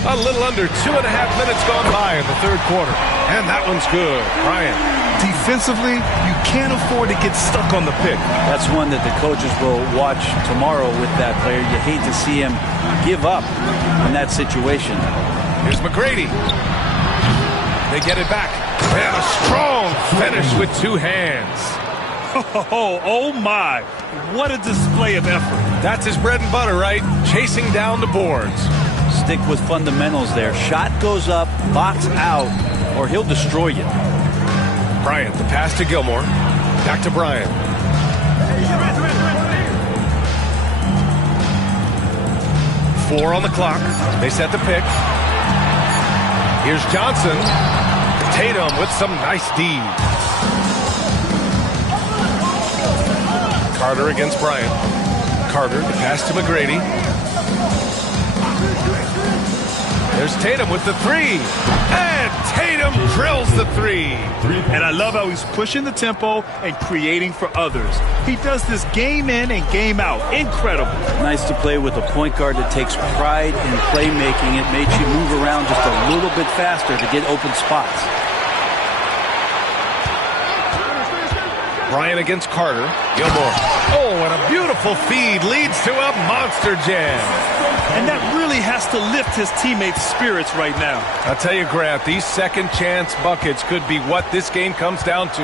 A little under 2.5 minutes gone by in the third quarter. And that one's good. Bryant. Defensively, you can't afford to get stuck on the pick. That's one that the coaches will watch tomorrow with that player. You hate to see him give up in that situation. Here's McGrady. They get it back. And a strong finish with 2 hands. Oh my. What a display of effort. That's his bread and butter, right? Chasing down the boards. Stick with fundamentals there. Shot goes up, box out, or he'll destroy you. Bryant, the pass to Gilmore. Back to Bryant. Four on the clock. They set the pick. Here's Johnson. Tatum with some nice D. Carter against Bryant. Carter, the pass to McGrady. There's Tatum with the 3. And Tatum drills the 3. And I love how he's pushing the tempo and creating for others. He does this game in and game out. Incredible. Nice to play with a point guard that takes pride in playmaking. It makes you move around just a little bit faster to get open spots. Bryant against Carter. Gilmore. Oh, and a beautiful feed leads to a monster jam. And that really has to lift his teammates' spirits right now. I'll tell you, Grant, these second chance buckets could be what this game comes down to.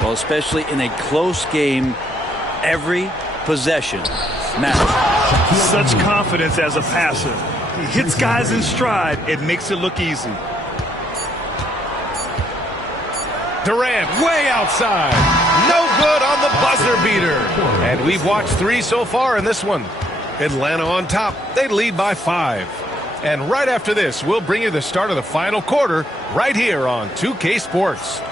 Well, especially in a close game, every possession matters. Such confidence as a passer. He hits guys in stride. It makes it look easy. Durant way outside. No good on the buzzer beater. And we've watched 3 so far in this one. Atlanta on top. They lead by 5. And right after this, we'll bring you the start of the final quarter right here on 2K Sports.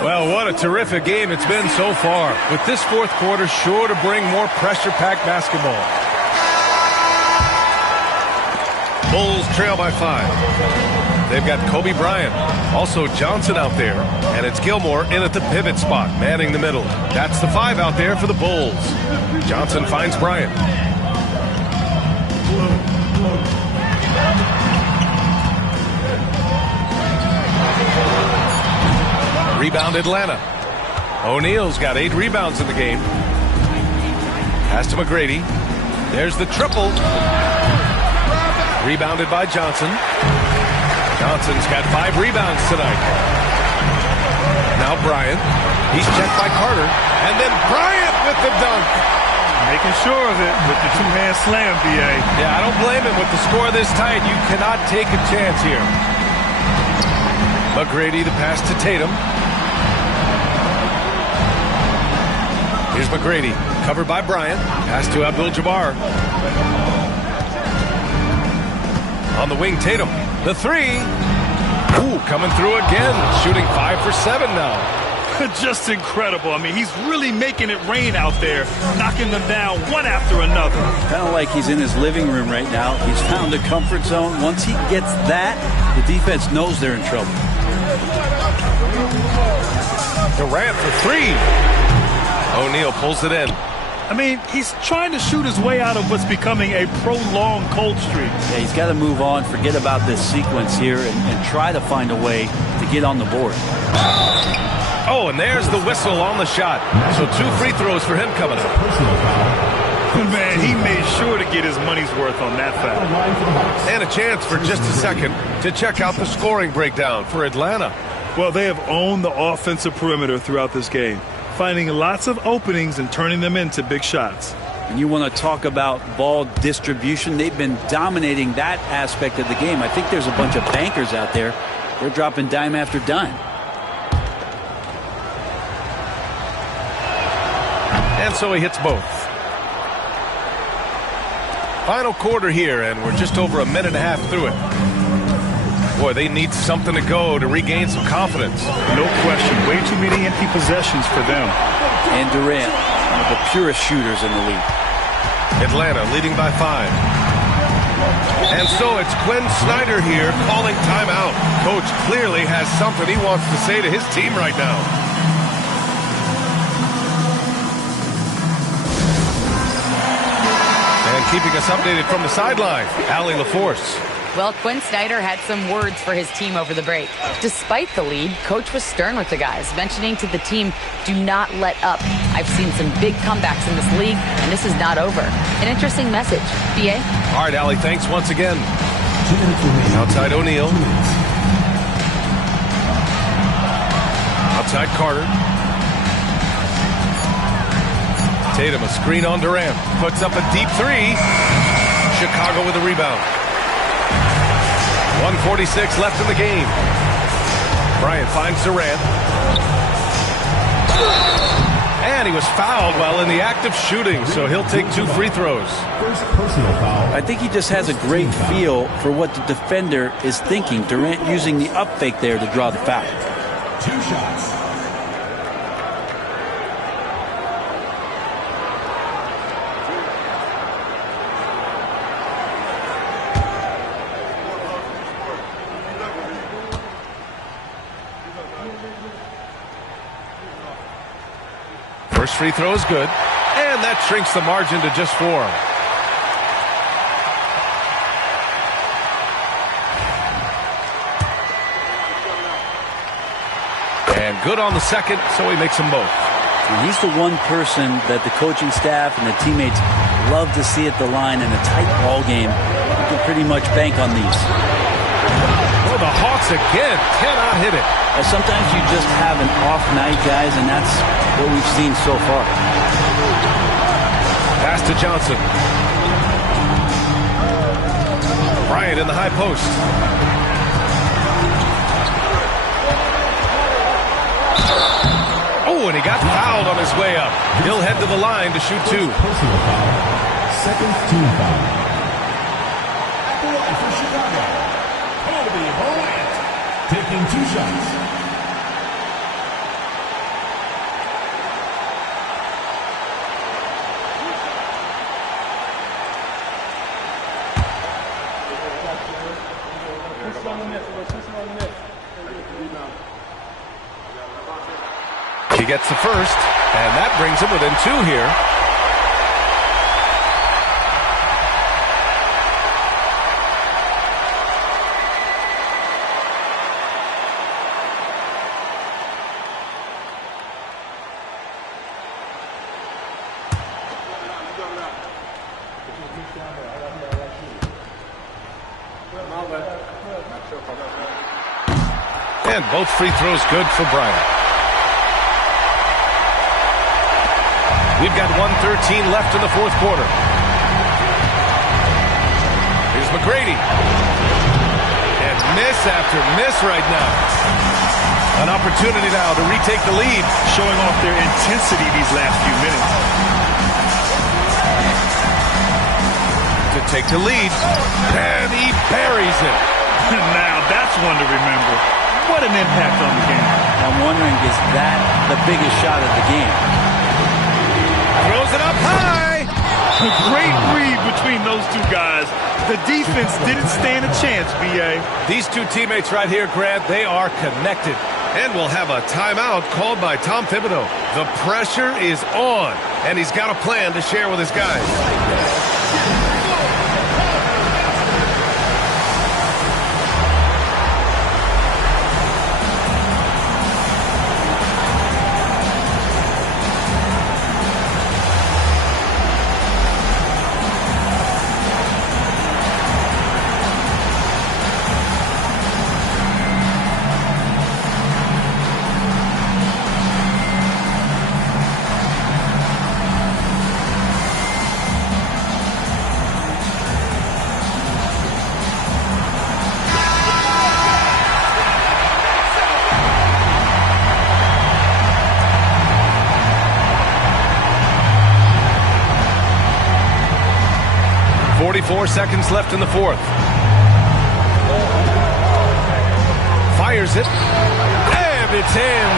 Well, what What a terrific game it's been so far, with this fourth quarter sure to bring more pressure-packed basketball. Bulls trail by 5. They've got Kobe Bryant, also Johnson out there, and it's Gilmore in at the pivot spot, manning the middle. That's the 5 out there for the Bulls. Johnson finds Bryant. Rebound Atlanta. O'Neal's got 8 rebounds in the game. Pass to McGrady. There's the triple. Rebounded by Johnson. Johnson's got 5 rebounds tonight. Now Bryant. He's checked by Carter. And then Bryant with the dunk. Making sure of it with the two-hand slam, B.A. Yeah, I don't blame him. With the score this tight, you cannot take a chance here. McGrady, the pass to Tatum. Here's McGrady, covered by Bryant. Pass to Abdul-Jabbar. On the wing, Tatum. The 3. Ooh, coming through again. Shooting 5 for 7 now. Just incredible. I mean, he's really making it rain out there, knocking them down one after another. Kind of like he's in his living room right now. He's found a comfort zone. Once he gets that, the defense knows they're in trouble. Durant for 3. O'Neal pulls it in. I mean, he's trying to shoot his way out of what's becoming a prolonged cold streak. Yeah, he's got to move on, forget about this sequence here, and try to find a way to get on the board. Oh, and there's the whistle on the shot. So 2 free throws for him coming up. Man, he made sure to get his money's worth on that foul. And a chance for just a second to check out the scoring breakdown for Atlanta. Well, they have owned the offensive perimeter throughout this game, finding lots of openings and turning them into big shots. And you want to talk about ball distribution. They've been dominating that aspect of the game. I think there's a bunch of bankers out there. They're dropping dime after dime. And so he hits both. Final quarter here, and we're just over a minute and a half through it. Boy, they need something to go to regain some confidence. No question. Way too many empty possessions for them. And Durant, one of the purest shooters in the league. Atlanta leading by 5. And so it's Quinn Snyder here calling timeout. Coach clearly has something he wants to say to his team right now. And keeping us updated from the sideline, Allie LaForce. Well, Quinn Snyder had some words for his team over the break. Despite the lead, Coach was stern with the guys, mentioning to the team, do not let up. I've seen some big comebacks in this league, and this is not over. An interesting message. B.A.? All right, Allie, thanks once again. Outside O'Neal. Outside Carter. Tatum, a screen on Durant. Puts up a deep 3. Chicago with a rebound. 1:46 left in the game. Bryant finds Durant. And he was fouled while in the act of shooting, so he'll take 2 free throws. First personal foul. I think he just has a great feel for what the defender is thinking. Durant using the up fake there to draw the foul. 2 shots. First free throw is good, and that shrinks the margin to just 4. And good on the second, so he makes them both. And he's the one person that the coaching staff and the teammates love to see at the line in a tight ball game. You can pretty much bank on these. Well, the Hawks again cannot hit it. Sometimes you just have an off night, guys, and that's what we've seen so far. Pass to Johnson. Bryant in the high post. Oh, and he got fouled on his way up. He'll head to the line to shoot 2. Personal foul. Second team foul. At the line for Chicago, Kobe Bryant taking 2 shots. He gets the first, and that brings him within 2 here. And both free throws good for Bryant. We've got 1:13 left in the fourth quarter. Here's McGrady. And miss after miss right now. An opportunity now to retake the lead. Showing off their intensity these last few minutes. To take the lead. And he buries it. Now that's one to remember. What an impact on the game. I'm wondering, is that the biggest shot of the game? Throws it up high. A great read between those two guys. The defense didn't stand a chance, B.A. These two teammates right here, Grant, they are connected. And we'll have a timeout called by Tom Thibodeau. The pressure is on, and he's got a plan to share with his guys. Seconds left in the fourth. Fires it. And it's in.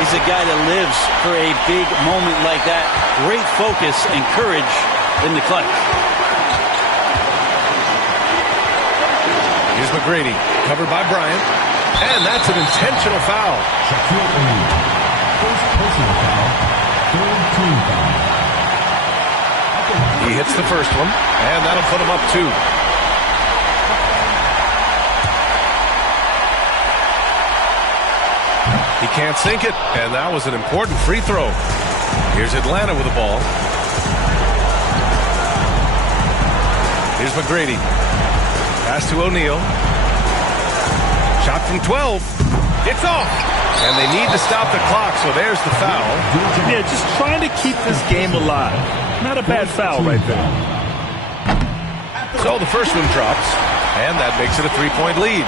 He's a guy that lives for a big moment like that. Great focus and courage in the clutch. Here's McGrady. Covered by Bryant. And that's an intentional foul. First personal foul. Third team foul. He hits the first one, and that'll put him up 2. He can't sink it, and that was an important free throw. Here's Atlanta with the ball. Here's McGrady. Pass to O'Neal. Shot from 12. It's off. And they need to stop the clock, so there's the foul. Yeah, just trying to keep this game alive. Not a bad foul right there. So the first one drops, and that makes it a 3-point lead.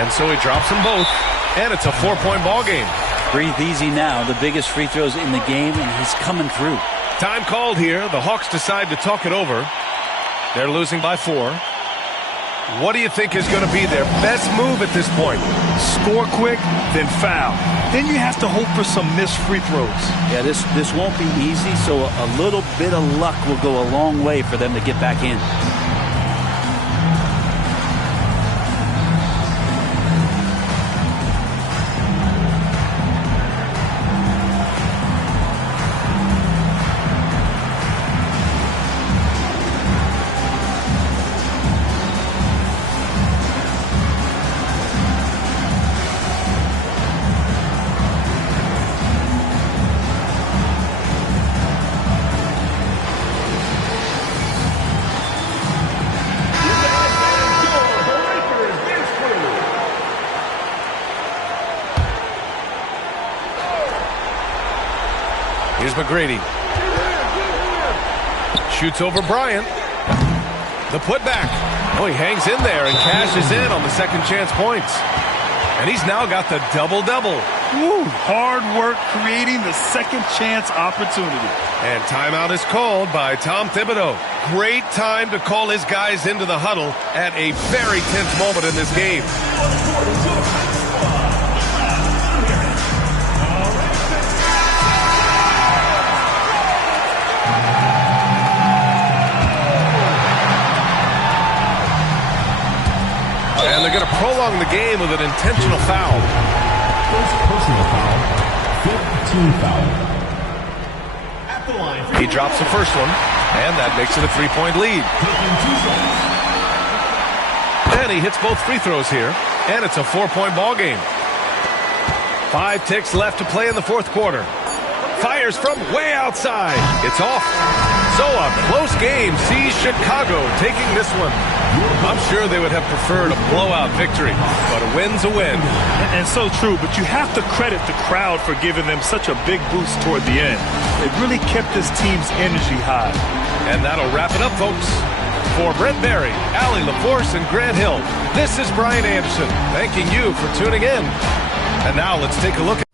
And so he drops them both, and it's a 4-point ball game. Breathe easy now. The biggest free throws in the game, and he's coming through. Time called here. The Hawks decide to talk it over. They're losing by 4. What do you think is going to be their best move at this point? Score quick, then foul. Then you have to hope for some missed free throws. Yeah, this won't be easy, so a little bit of luck will go a long way for them to get back in. Here's McGrady. Shoots over Bryant. The putback. Oh, he hangs in there and cashes in on the second chance points. And he's now got the double-double. Woo, hard work creating the second chance opportunity. And timeout is called by Tom Thibodeau. Great time to call his guys into the huddle at a very tense moment in this game. prolong the game with an intentional foul. First personal foul. Fifth team foul. At the line. He drops the first one, and that makes it a 3-point lead. Taking 2 shots. And he hits both free throws here, and it's a 4-point ball game. 5 ticks left to play in the fourth quarter. Fires from way outside. It's off. So a close game sees Chicago taking this one. I'm sure they would have preferred a blowout victory, but a win's a win. And so true, but you have to credit the crowd for giving them such a big boost toward the end. It really kept this team's energy high. And that'll wrap it up, folks. For Brent Barry, Allie LaForce, and Grant Hill, this is Brian Anderson, thanking you for tuning in. And now let's take a look at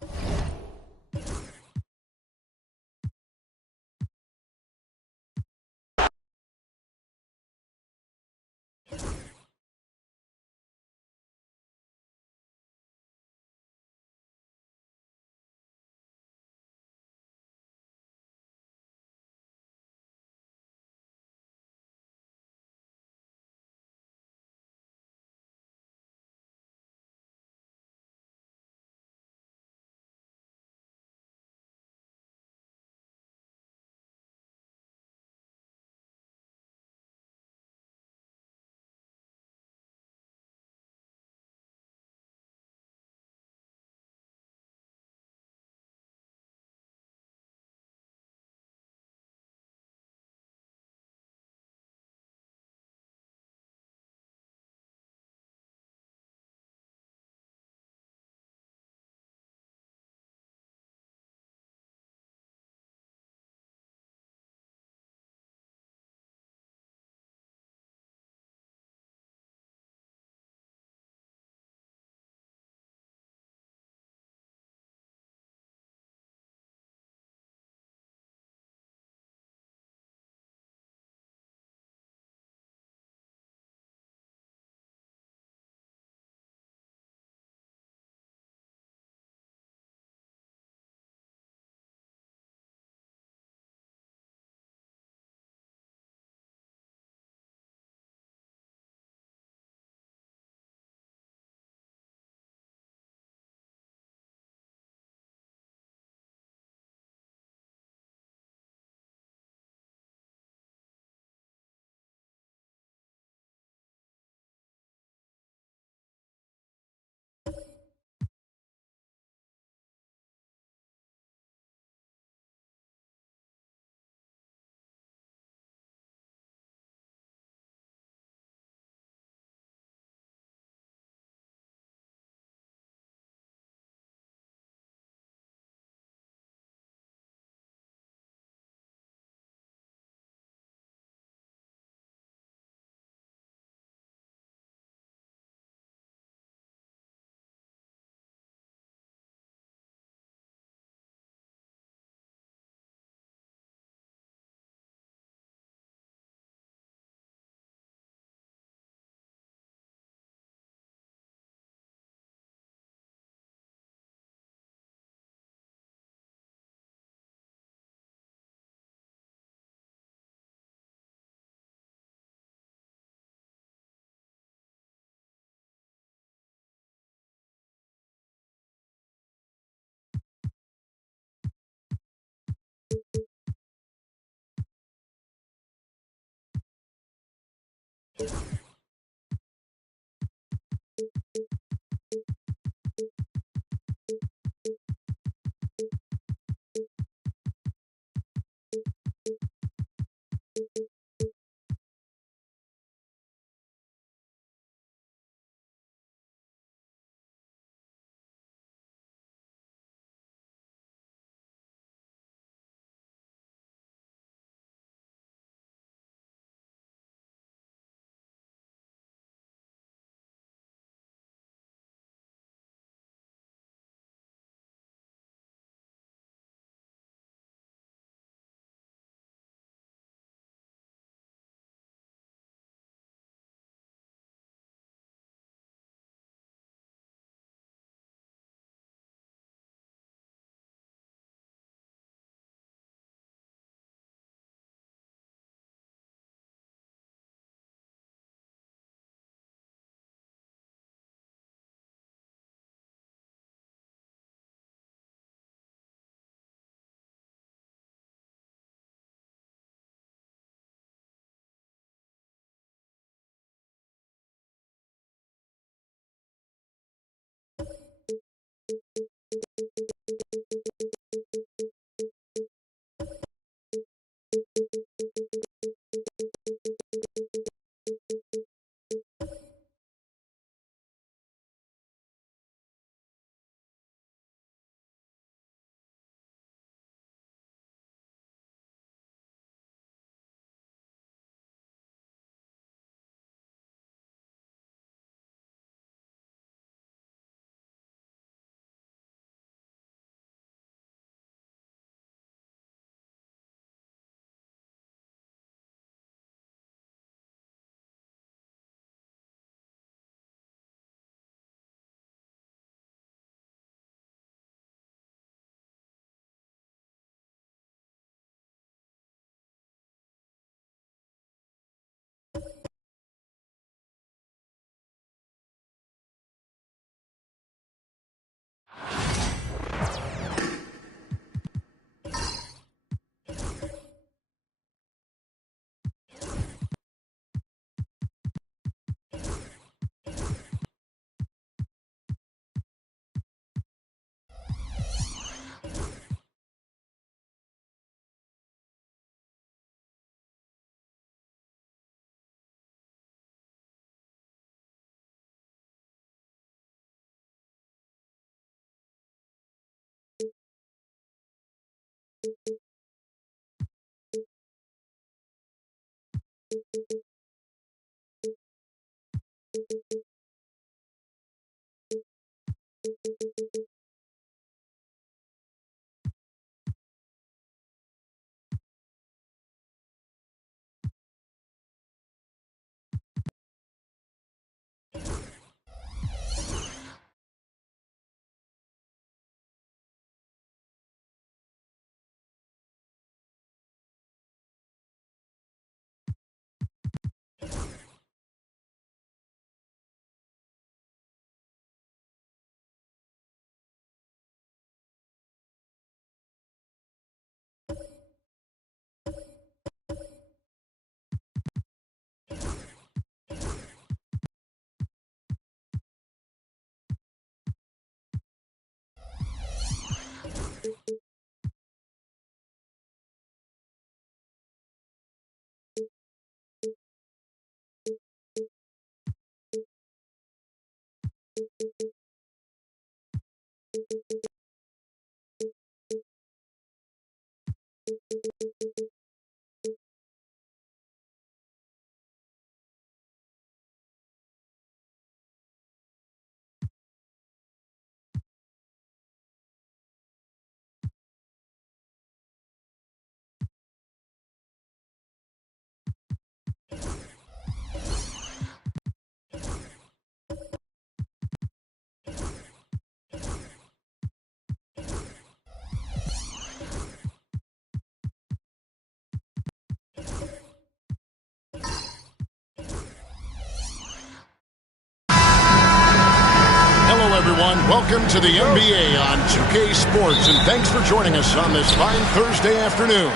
Everyone, welcome to the NBA on 2K Sports, and thanks for joining us on this fine Thursday afternoon.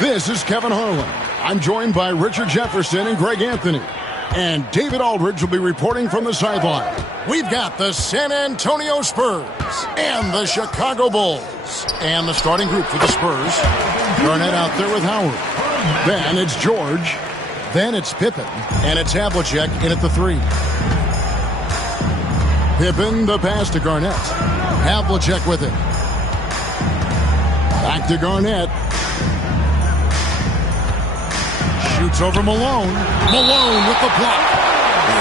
This is Kevin Harlan. I'm joined by Richard Jefferson and Greg Anthony, and David Aldridge will be reporting from the sideline. We've got the San Antonio Spurs and the Chicago Bulls, and the starting group for the Spurs. Garnett out there with Howard. Then it's George. Then it's Pippen, and it's Havlicek in at the 3. Pippen, the pass to Garnett. Havlicek with it. Back to Garnett. Shoots over Malone. Malone with the block.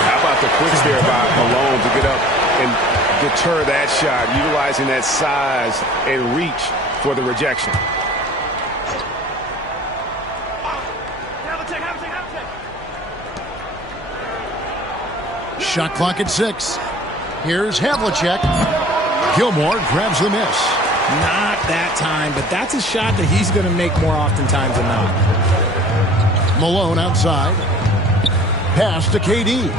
How about the quicks there by Malone to get up and deter that shot, utilizing that size and reach for the rejection. Shot clock at 6. Here's Havlicek. Gilmore grabs the miss. Not that time, but that's a shot that he's going to make more oftentimes than not. Malone outside. Pass to KD.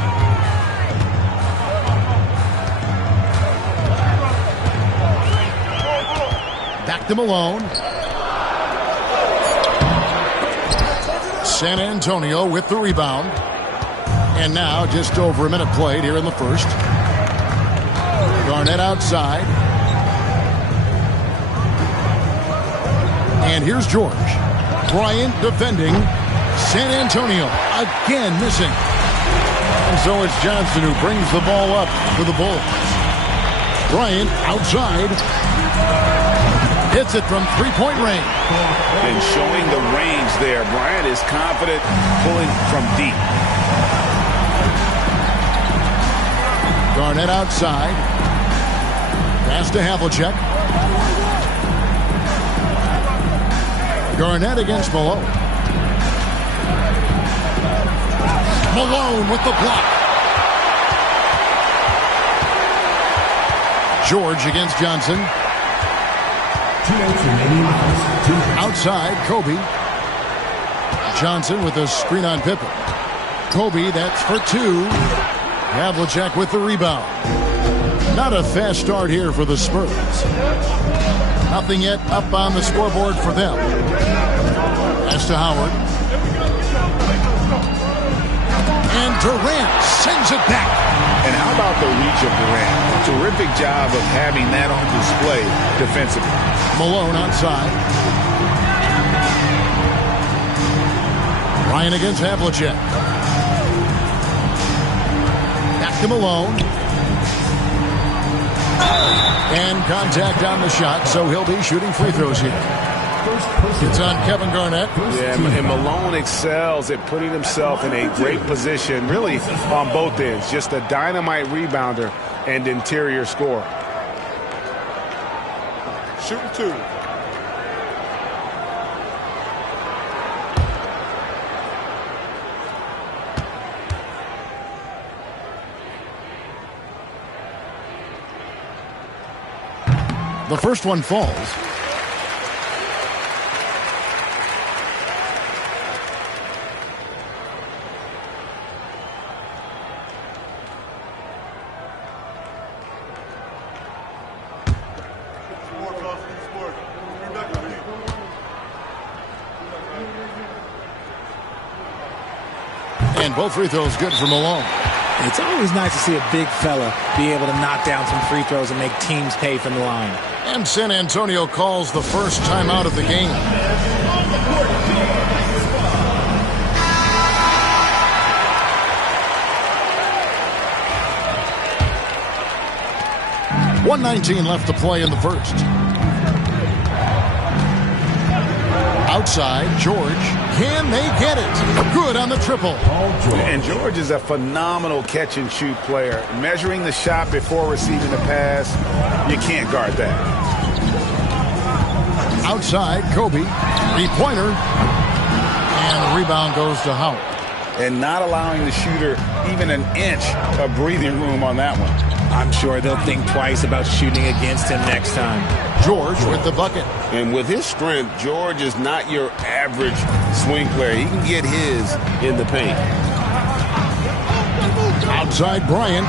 Back to Malone. San Antonio with the rebound. And now just over a minute played here in the first. Garnett outside. And here's George. Bryant defending. San Antonio again missing. And so it's Johnson who brings the ball up for the Bulls. Bryant outside. Hits it from three-point range. And showing the range there. Bryant is confident pulling from deep. Garnett outside. Pass to Havlicek. Garnett against Malone. Malone with the block. George against Johnson. Outside, Kobe. Johnson with a screen on Pippen. Kobe, that's for two. Havlicek with the rebound. Not a fast start here for the Spurs. Nothing yet up on the scoreboard for them. As to Howard. And Durant sends it back. And how about the reach of Durant? Terrific job of having that on display defensively. Malone outside. Ryan against Havlicek. Back to Malone. And contact on the shot, so he'll be shooting free throws here. It's on Kevin Garnett. Yeah, and Malone excels at putting himself in a great position, really on both ends. Just a dynamite rebounder and interior scorer. Shooting two. The first one falls. And both free throws good for Malone. It's always nice to see a big fella be able to knock down some free throws and make teams pay from the line. And San Antonio calls the first timeout of the game. .119 left to play in the first. Outside, George. Can they get it? Good on the triple. And George is a phenomenal catch-and-shoot player. Measuring the shot before receiving the pass, you can't guard that. Outside, Kobe. Three-pointer. And the rebound goes to Howard. And not allowing the shooter even an inch of breathing room on that one. I'm sure they'll think twice about shooting against him next time. George with the bucket. And with his strength, George is not your average swing player. He can get his in the paint. Outside Bryant.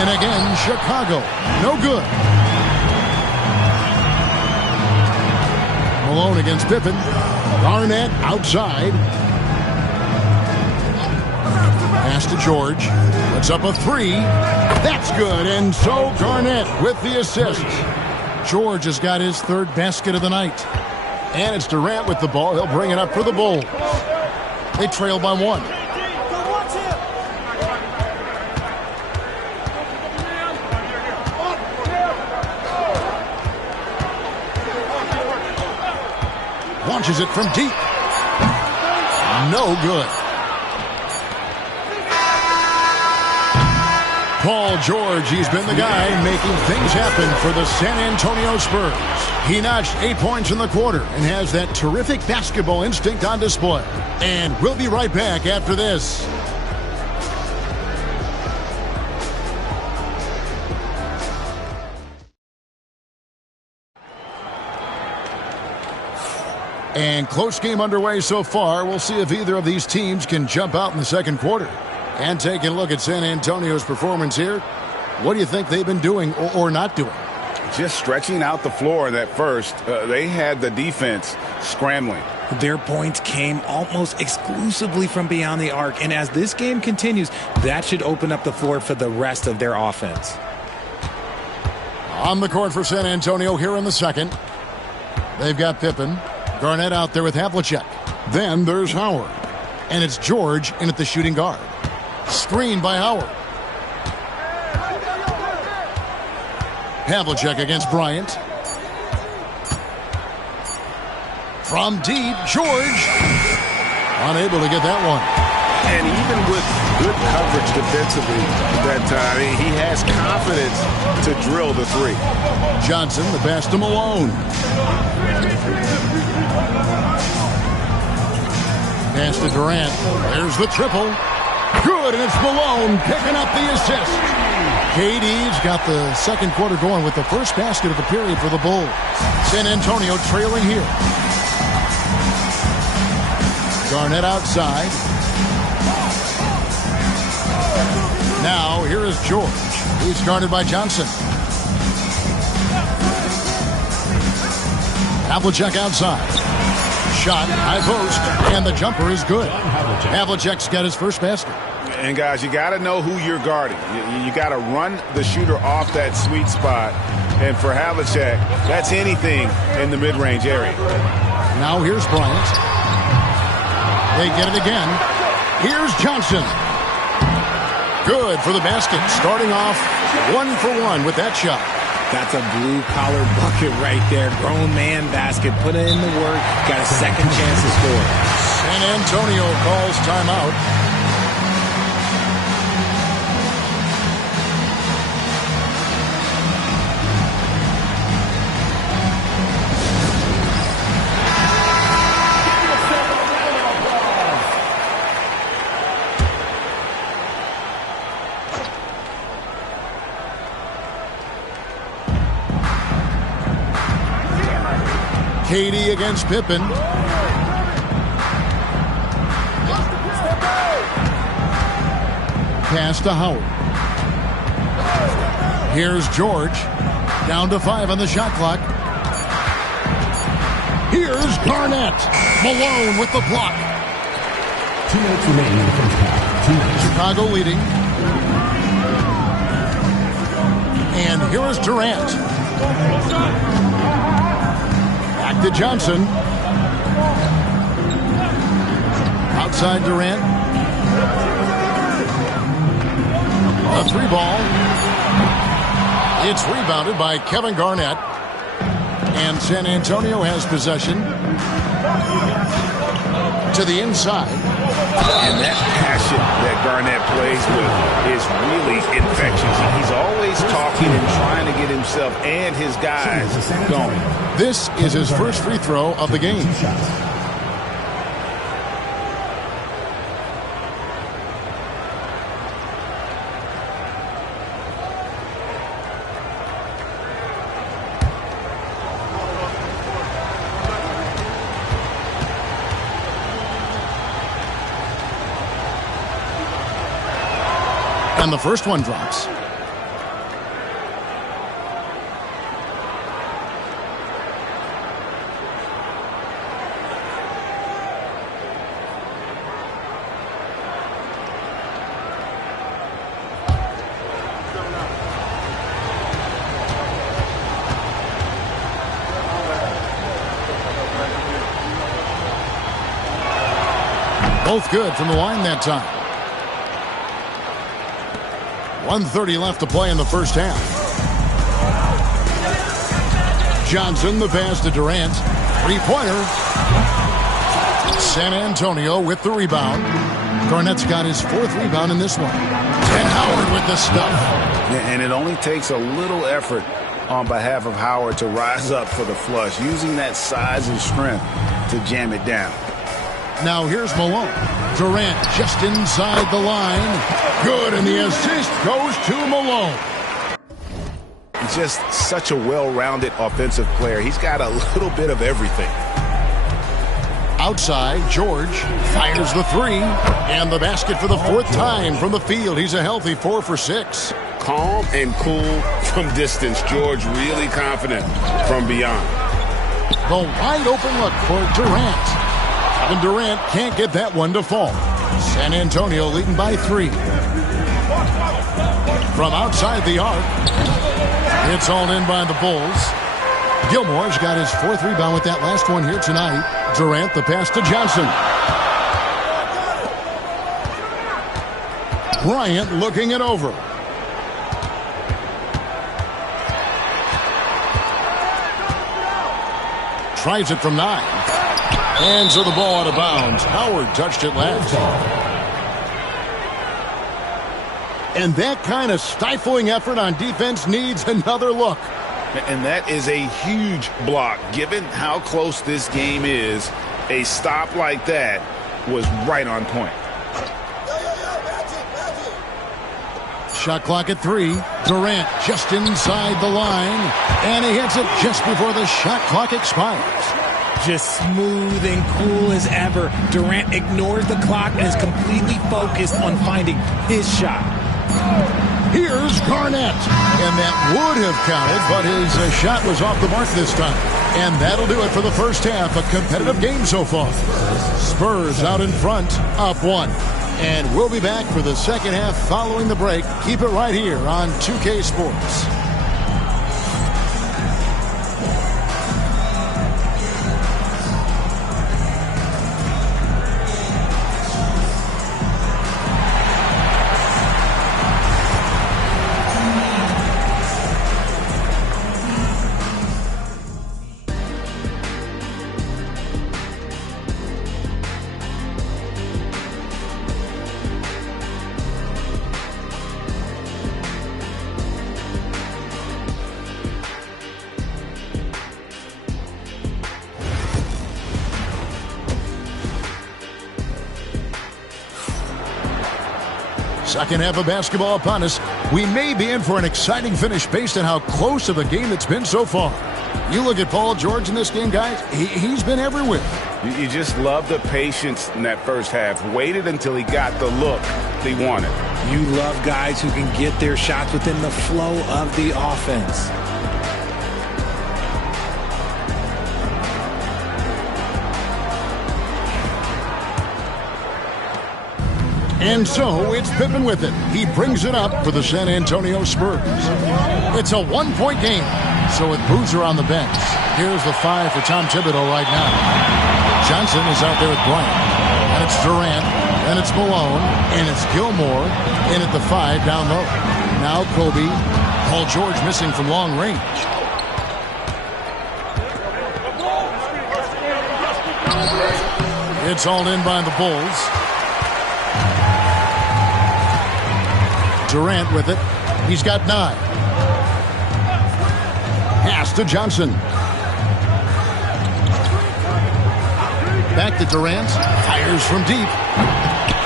And again, Chicago. No good. Malone against Pippen. Garnett outside. Pass to George. Puts up a three. That's good. And so Garnett with the assist. George has got his third basket of the night. And it's Durant with the ball. He'll bring it up for the Bulls. They trail by one. Launches it from deep. No good. Paul George, he's been the guy making things happen for the San Antonio Spurs. He notched 8 points in the quarter and has that terrific basketball instinct on display. And we'll be right back after this. And close game underway so far. We'll see if either of these teams can jump out in the second quarter. And taking a look at San Antonio's performance here, what do you think they've been doing or not doing? just stretching out the floor in that first. They had the defense scrambling. Their points came almost exclusively from beyond the arc, and as this game continues, that should open up the floor for the rest of their offense. On the court for San Antonio here in the second. They've got Pippen. Garnett out there with Havlicek. Then there's Howard. And it's George in at the shooting guard. Screen by Howard. Havlicek against Bryant. From deep, George. Unable to get that one. And even with good coverage defensively that time, he has confidence to drill the three. Johnson, the pass to Malone. Pass to Durant. There's the triple. Good, and it's Malone picking up the assist. KD's got the second quarter going with the first basket of the period for the Bulls. San Antonio trailing here. Garnett outside. Now, here is George. He's guarded by Johnson. Havlicek outside. Shot, high post, and the jumper is good. Havlicek's got his first basket. And, guys, you got to know who you're guarding. You got to run the shooter off that sweet spot. And for Havlicek, that's anything in the mid-range area. Now here's Bryant. They get it again. Here's Johnson. Good for the basket. Starting off 1 for 1 with that shot. That's a blue-collar bucket right there. Grown man basket. Put in the work. Got a second chance to score. San Antonio calls timeout. KD against Pippen. Pass to Howard. Here's George. Down to 5 on the shot clock. Here's Garnett. Malone with the block. 2 minutes remaining in the first half. Chicago leading. And here is Durant. Back to Johnson. Outside Durant. A 3-ball. It's rebounded by Kevin Garnett. And San Antonio has possession to the inside. And that passion that Garnett plays with is really infectious. He's always talking and trying to get himself and his guys going. This is his first free throw of the game. And the first one drops. Both good from the line that time. 1:30 left to play in the first half. Johnson, the pass to Durant. 3-pointer. San Antonio with the rebound. Garnett's got his 4th rebound in this one. And Howard with the stuff. Yeah, and it only takes a little effort on behalf of Howard to rise up for the flush, using that size and strength to jam it down. Now here's Malone. Durant just inside the line. Good, and the assist goes to Malone. He's just such a well-rounded offensive player. He's got a little bit of everything. Outside, George fires the 3. And the basket for the 4th time from the field. He's a healthy 4 for 6. Calm and cool from distance. George really confident from beyond. The wide open look for Durant. Kevin Durant can't get that one to fall. San Antonio leading by 3. From outside the arc, it's all in by the Bulls. Gilmore's got his 4th rebound with that last one here tonight. Durant, the pass to Johnson. Bryant looking it over. Tries it from 9. Hands of the ball out of bounds. Howard touched it last. And that kind of stifling effort on defense needs another look. And that is a huge block. Given how close this game is, a stop like that was right on point. Shot clock at 3. Durant just inside the line. And he hits it just before the shot clock expires. Just smooth and cool as ever. Durant ignores the clock and is completely focused on finding his shot. Here's Garnett. And that would have counted, but his shot was off the mark this time. And that'll do it for the first half. A competitive game so far. Spurs out in front, up 1. And we'll be back for the second half following the break. Keep it right here on 2K Sports. Second half of basketball upon us. We may be in for an exciting finish based on how close of a game it's been so far. You look at Paul George in this game, guys. He's been everywhere. You just love the patience in that first half. Waited until he got the look he wanted. You love guys who can get their shots within the flow of the offense. And so it's Pippen with it. He brings it up for the San Antonio Spurs. It's a one-point game. So with Boozer on the bench, here's the 5 for Tom Thibodeau right now. Johnson is out there with Bryant. And it's Durant. And it's Malone. And it's Gilmore. In at the 5 down low. Now Kobe. Paul George missing from long range. It's all in by the Bulls. Durant with it. He's got 9. Pass to Johnson. Back to Durant. Fires from deep.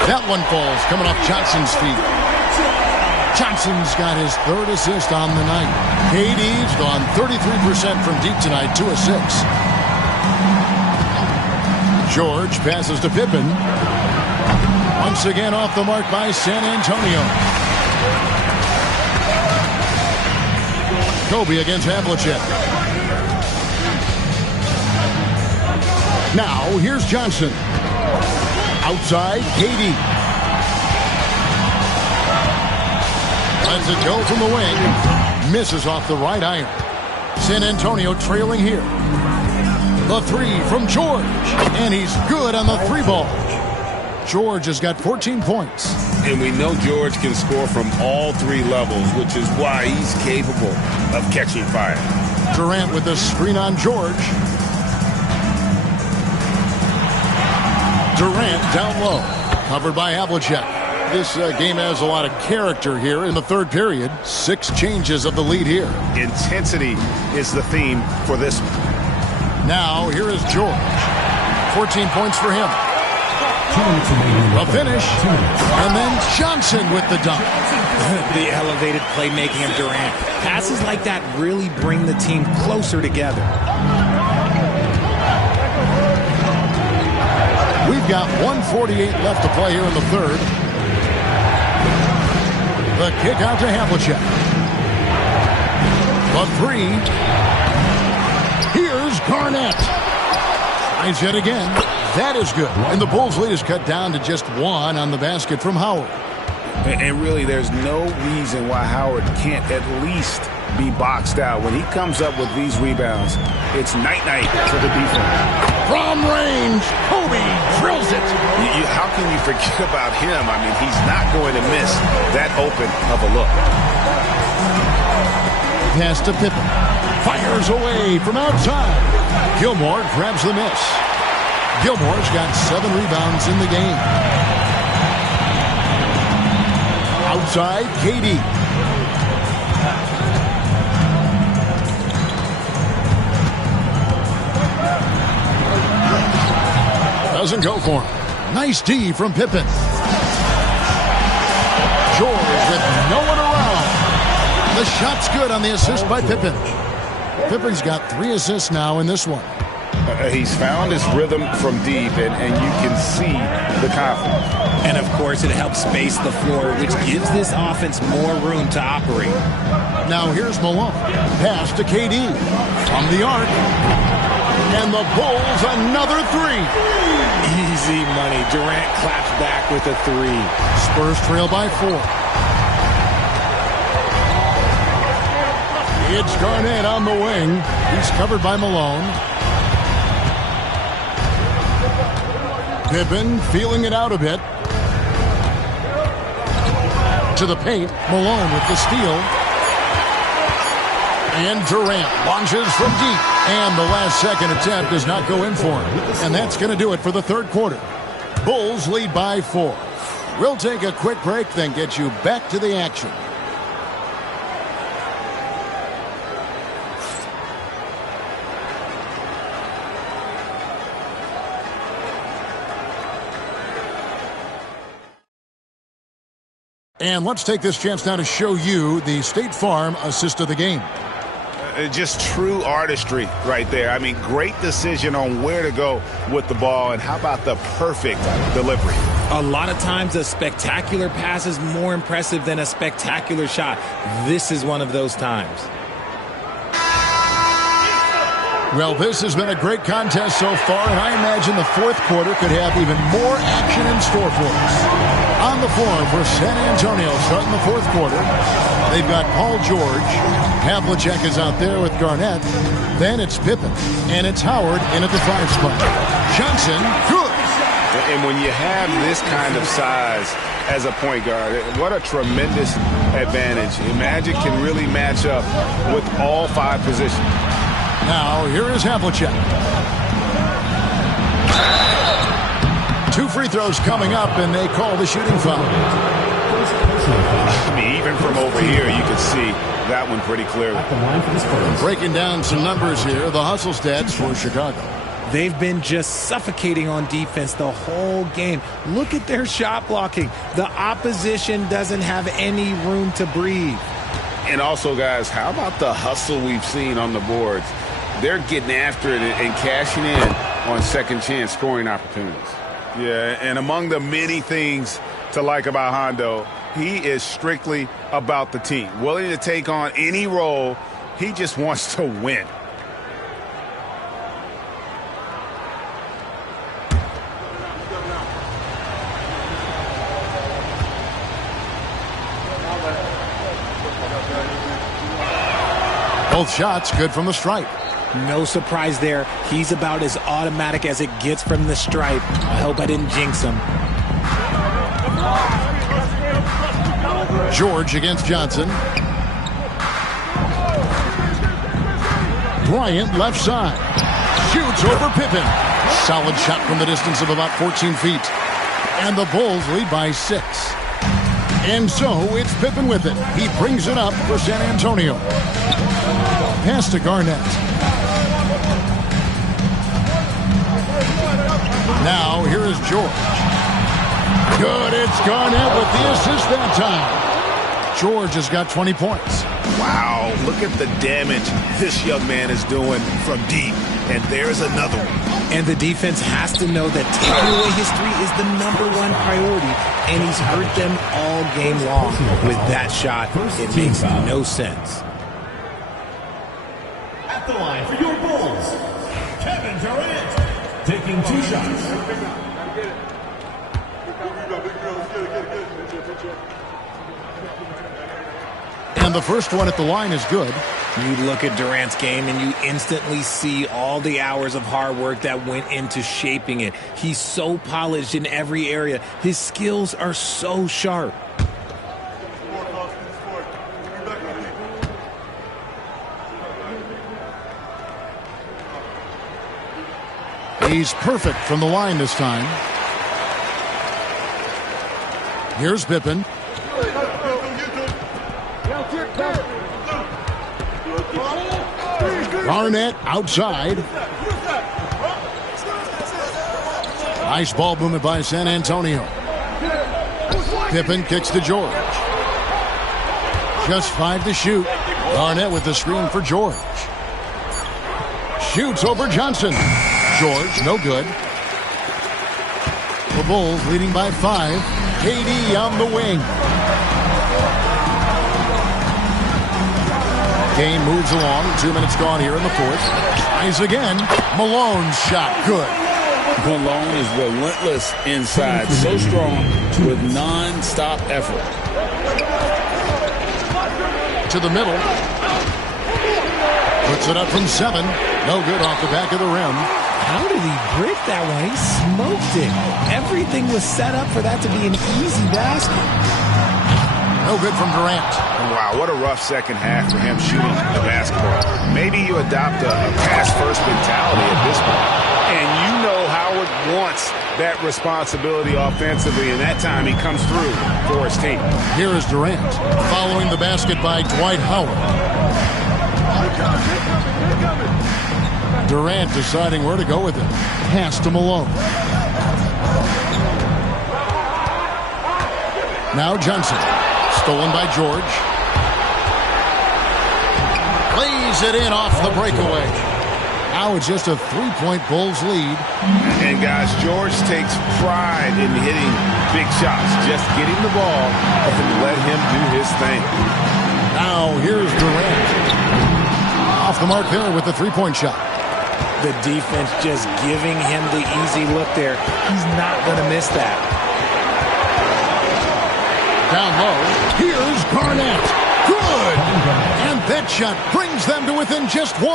That one falls coming off Johnson's feet. Johnson's got his 3rd assist on the night. KD's gone 33% from deep tonight, 2 assists. George passes to Pippen. Once again off the mark by San Antonio. Kobe against Havlicek. Now, here's Johnson. Outside, KD. Lets it go from the wing. Misses off the right iron. San Antonio trailing here. The 3 from George. And he's good on the 3 ball. George has got 14 points. And we know George can score from all 3 levels, which is why he's capable of catching fire. Durant with the screen on George. Durant down low. Covered by Havlicek. This game has a lot of character here in the 3rd period. 6 changes of the lead here. Intensity is the theme for this one. Now, here is George. 14 points for him. A finish. And then Johnson with the dunk. The elevated playmaking of Durant. Passes like that really bring the team closer together. We've got 1:48 left to play here in the 3rd. The kick out to Havlicek. The three. Here's Garnett. Tries yet again. That is good. And the Bulls' lead is cut down to just one on the basket from Howard. And really, there's no reason why Howard can't at least be boxed out. When he comes up with these rebounds, it's night-night for the defense. From range, Kobe drills it. How can you forget about him? I mean, he's not going to miss that open of a look. Pass to Pippen. Fires away from outside. Gilmore grabs the miss. Gilmore's got 7 rebounds in the game. Outside, KD. Doesn't go for him. Nice D from Pippen. George with no one around. The shot's good on the assist by Pippen. Pippen's got 3 assists now in this one. He's found his rhythm from deep, and you can see the confidence. And, of course, it helps space the floor, which gives this offense more room to operate. Now here's Malone. Pass to KD. From the arc. And the Bulls another 3. Easy money. Durant claps back with a 3. Spurs trail by 4. It's Garnett on the wing. He's covered by Malone. Pippen feeling it out a bit. To the paint. Malone with the steal. And Durant launches from deep. And the last second attempt does not go in for him. And that's going to do it for the third quarter. Bulls lead by 4. We'll take a quick break, then get you back to the action. And let's take this chance now to show you the State Farm assist of the game. Just true artistry right there. I mean, great decision on where to go with the ball, and how about the perfect delivery? A lot of times a spectacular pass is more impressive than a spectacular shot. This is one of those times. Well, this has been a great contest so far, and I imagine the fourth quarter could have even more action in store for us. On the floor for San Antonio starting the fourth quarter, they've got Paul George. Havlicek is out there with Garnett. Then it's Pippen, and it's Howard in at the 5 spot. Johnson, good. And when you have this kind of size as a point guard, what a tremendous advantage. Magic can really match up with all 5 positions. Now, here is Havlicek. 2 free throws coming up, and they call the shooting foul. I mean, even from over here, you can see that one pretty clearly. Breaking down some numbers here, the hustle stats for Chicago. They've been just suffocating on defense the whole game. Look at their shot blocking. The opposition doesn't have any room to breathe. And also, guys, how about the hustle we've seen on the boards? They're getting after it and cashing in on second chance scoring opportunities. Yeah, and among the many things to like about Hondo, he is strictly about the team. Willing to take on any role. He just wants to win. Both shots good from the stripe. No surprise there. He's about as automatic as it gets from the stripe. I hope I didn't jinx him. George against Johnson. Bryant left side. Shoots over Pippen. Solid shot from the distance of about 14 feet. And the Bulls lead by 6. And so it's Pippen with it. He brings it up for San Antonio. Pass to Garnett. Now here is George. Good, it's Garnett with the assist that time. George has got 20 points. Wow, look at the damage this young man is doing from deep. And there's another one. And the defense has to know that taking away his three is the #1 priority, and he's hurt them all game long with that shot. It makes no sense. At the line for your Bulls, Kevin Durant, taking 2 shots. And the first one at the line is good. You look at Durant's game and you instantly see all the hours of hard work that went into shaping it. He's so polished in every area. His skills are so sharp. He's perfect from the line this time. Here's Pippen. Garnett outside. Nice ball movement by San Antonio. Pippen kicks to George. Just 5 to shoot. Garnett with the screen for George. Shoots over Johnson. George, no good. The Bulls leading by 5. KD on the wing. Game moves along. 2 minutes gone here in the fourth. Tries again. Malone's shot good. Malone is relentless inside. So strong with non-stop effort. To the middle. Puts it up from 7. No good off the back of the rim. How did he break that one? He smoked it. Everything was set up for that to be an easy basket. No good from Durant. Wow, what a rough second half for him shooting the basketball. Maybe you adopt a pass-first mentality at this point. And you know Howard wants that responsibility offensively, and that time he comes through for his team. Here is Durant, following the basket by Dwight Howard. Durant deciding where to go with it. Pass to Malone. Now Johnson. Stolen by George. Lays it in off the breakaway. Now it's just a 3-point Bulls lead. And guys, George takes pride in hitting big shots. Just getting the ball and let him do his thing. Now here's Durant. Off the mark there with the 3-point shot. The defense just giving him the easy look there. He's not going to miss that. Down low, here's Garnett. Good! And that shot brings them to within just 1.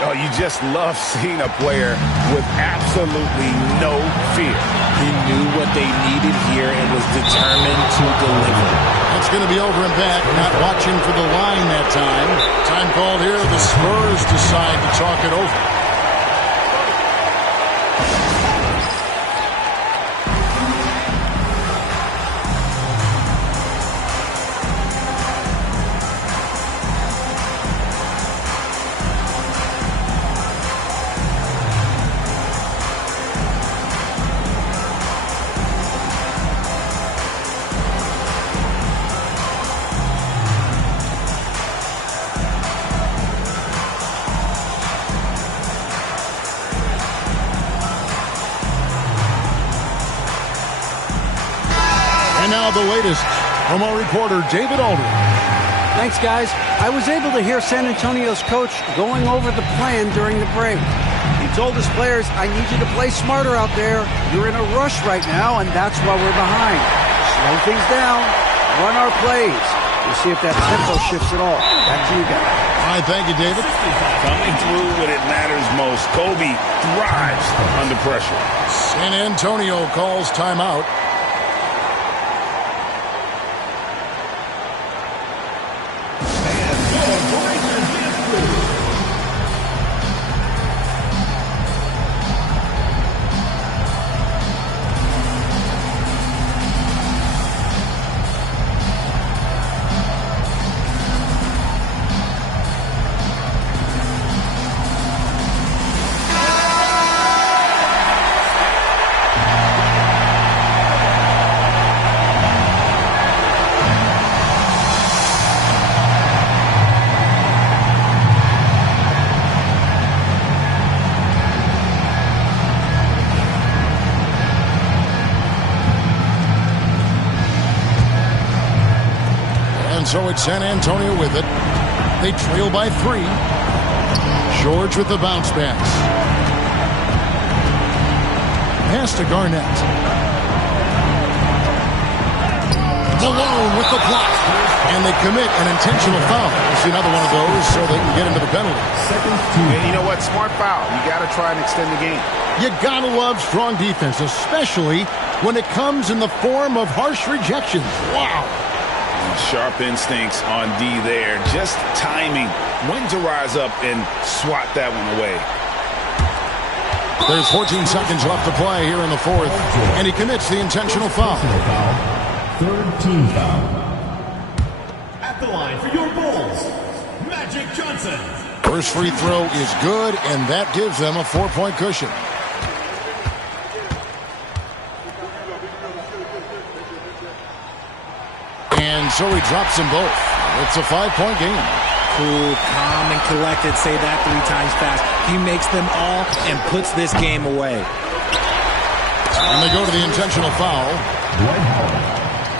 Oh, you just love seeing a player with absolutely no fear. He knew what they needed here and was determined to deliver. That's going to be over and back, not watching for the line that time. Time called here, the Spurs decide to talk it over. And now the latest from our reporter, David Aldridge. Thanks, guys. I was able to hear San Antonio's coach going over the plan during the break. He told his players, I need you to play smarter out there. You're in a rush right now, and that's why we're behind. Slow things down. Run our plays. We'll see if that tempo shifts at all. Back to you guys. All right, thank you, David. Coming through when it matters most. Kobe thrives under pressure. San Antonio calls timeout. And so it's San Antonio with it. They trail by 3. George with the bounce pass. Pass to Garnett. Malone with the block. And they commit an intentional foul. We'll see another one of those so they can get into the penalty. And you know what? Smart foul. You got to try and extend the game. You got to love strong defense, especially when it comes in the form of harsh rejections. Wow. Sharp instincts on D there. Just timing when to rise up and swat that one away. There's 14 seconds left to play here in the 4th. And he commits the intentional foul. Third team foul. At the line for your Bulls, Magic Johnson. First free throw is good, and that gives them a 4-point cushion. And so he drops them both. It's a 5-point game. Cool, calm, and collected. Say that 3 times fast. He makes them all and puts this game away. And they go to the intentional foul. Dwight Howard.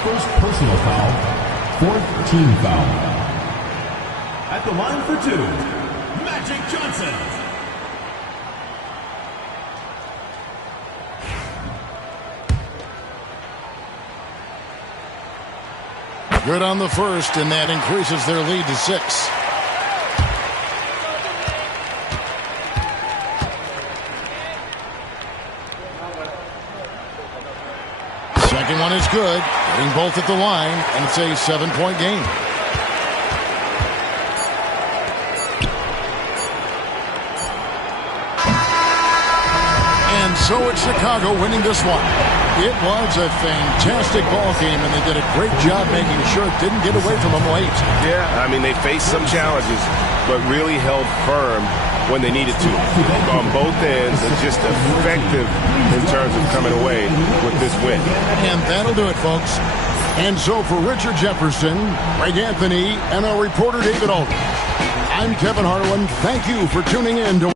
First personal foul. 4th team foul. At the line for 2, Magic Johnson. Good on the first, and that increases their lead to 6. Second one is good. Getting both at the line, and it's a 7-point game. And so it's Chicago winning this one. It was a fantastic ball game, and they did a great job making sure it didn't get away from them late. Yeah, I mean, they faced some challenges, but really held firm when they needed to. On both ends, and just effective in terms of coming away with this win. And that'll do it, folks. And so for Richard Jefferson, Greg Anthony, and our reporter David Aldridge, I'm Kevin Harlan. Thank you for tuning in to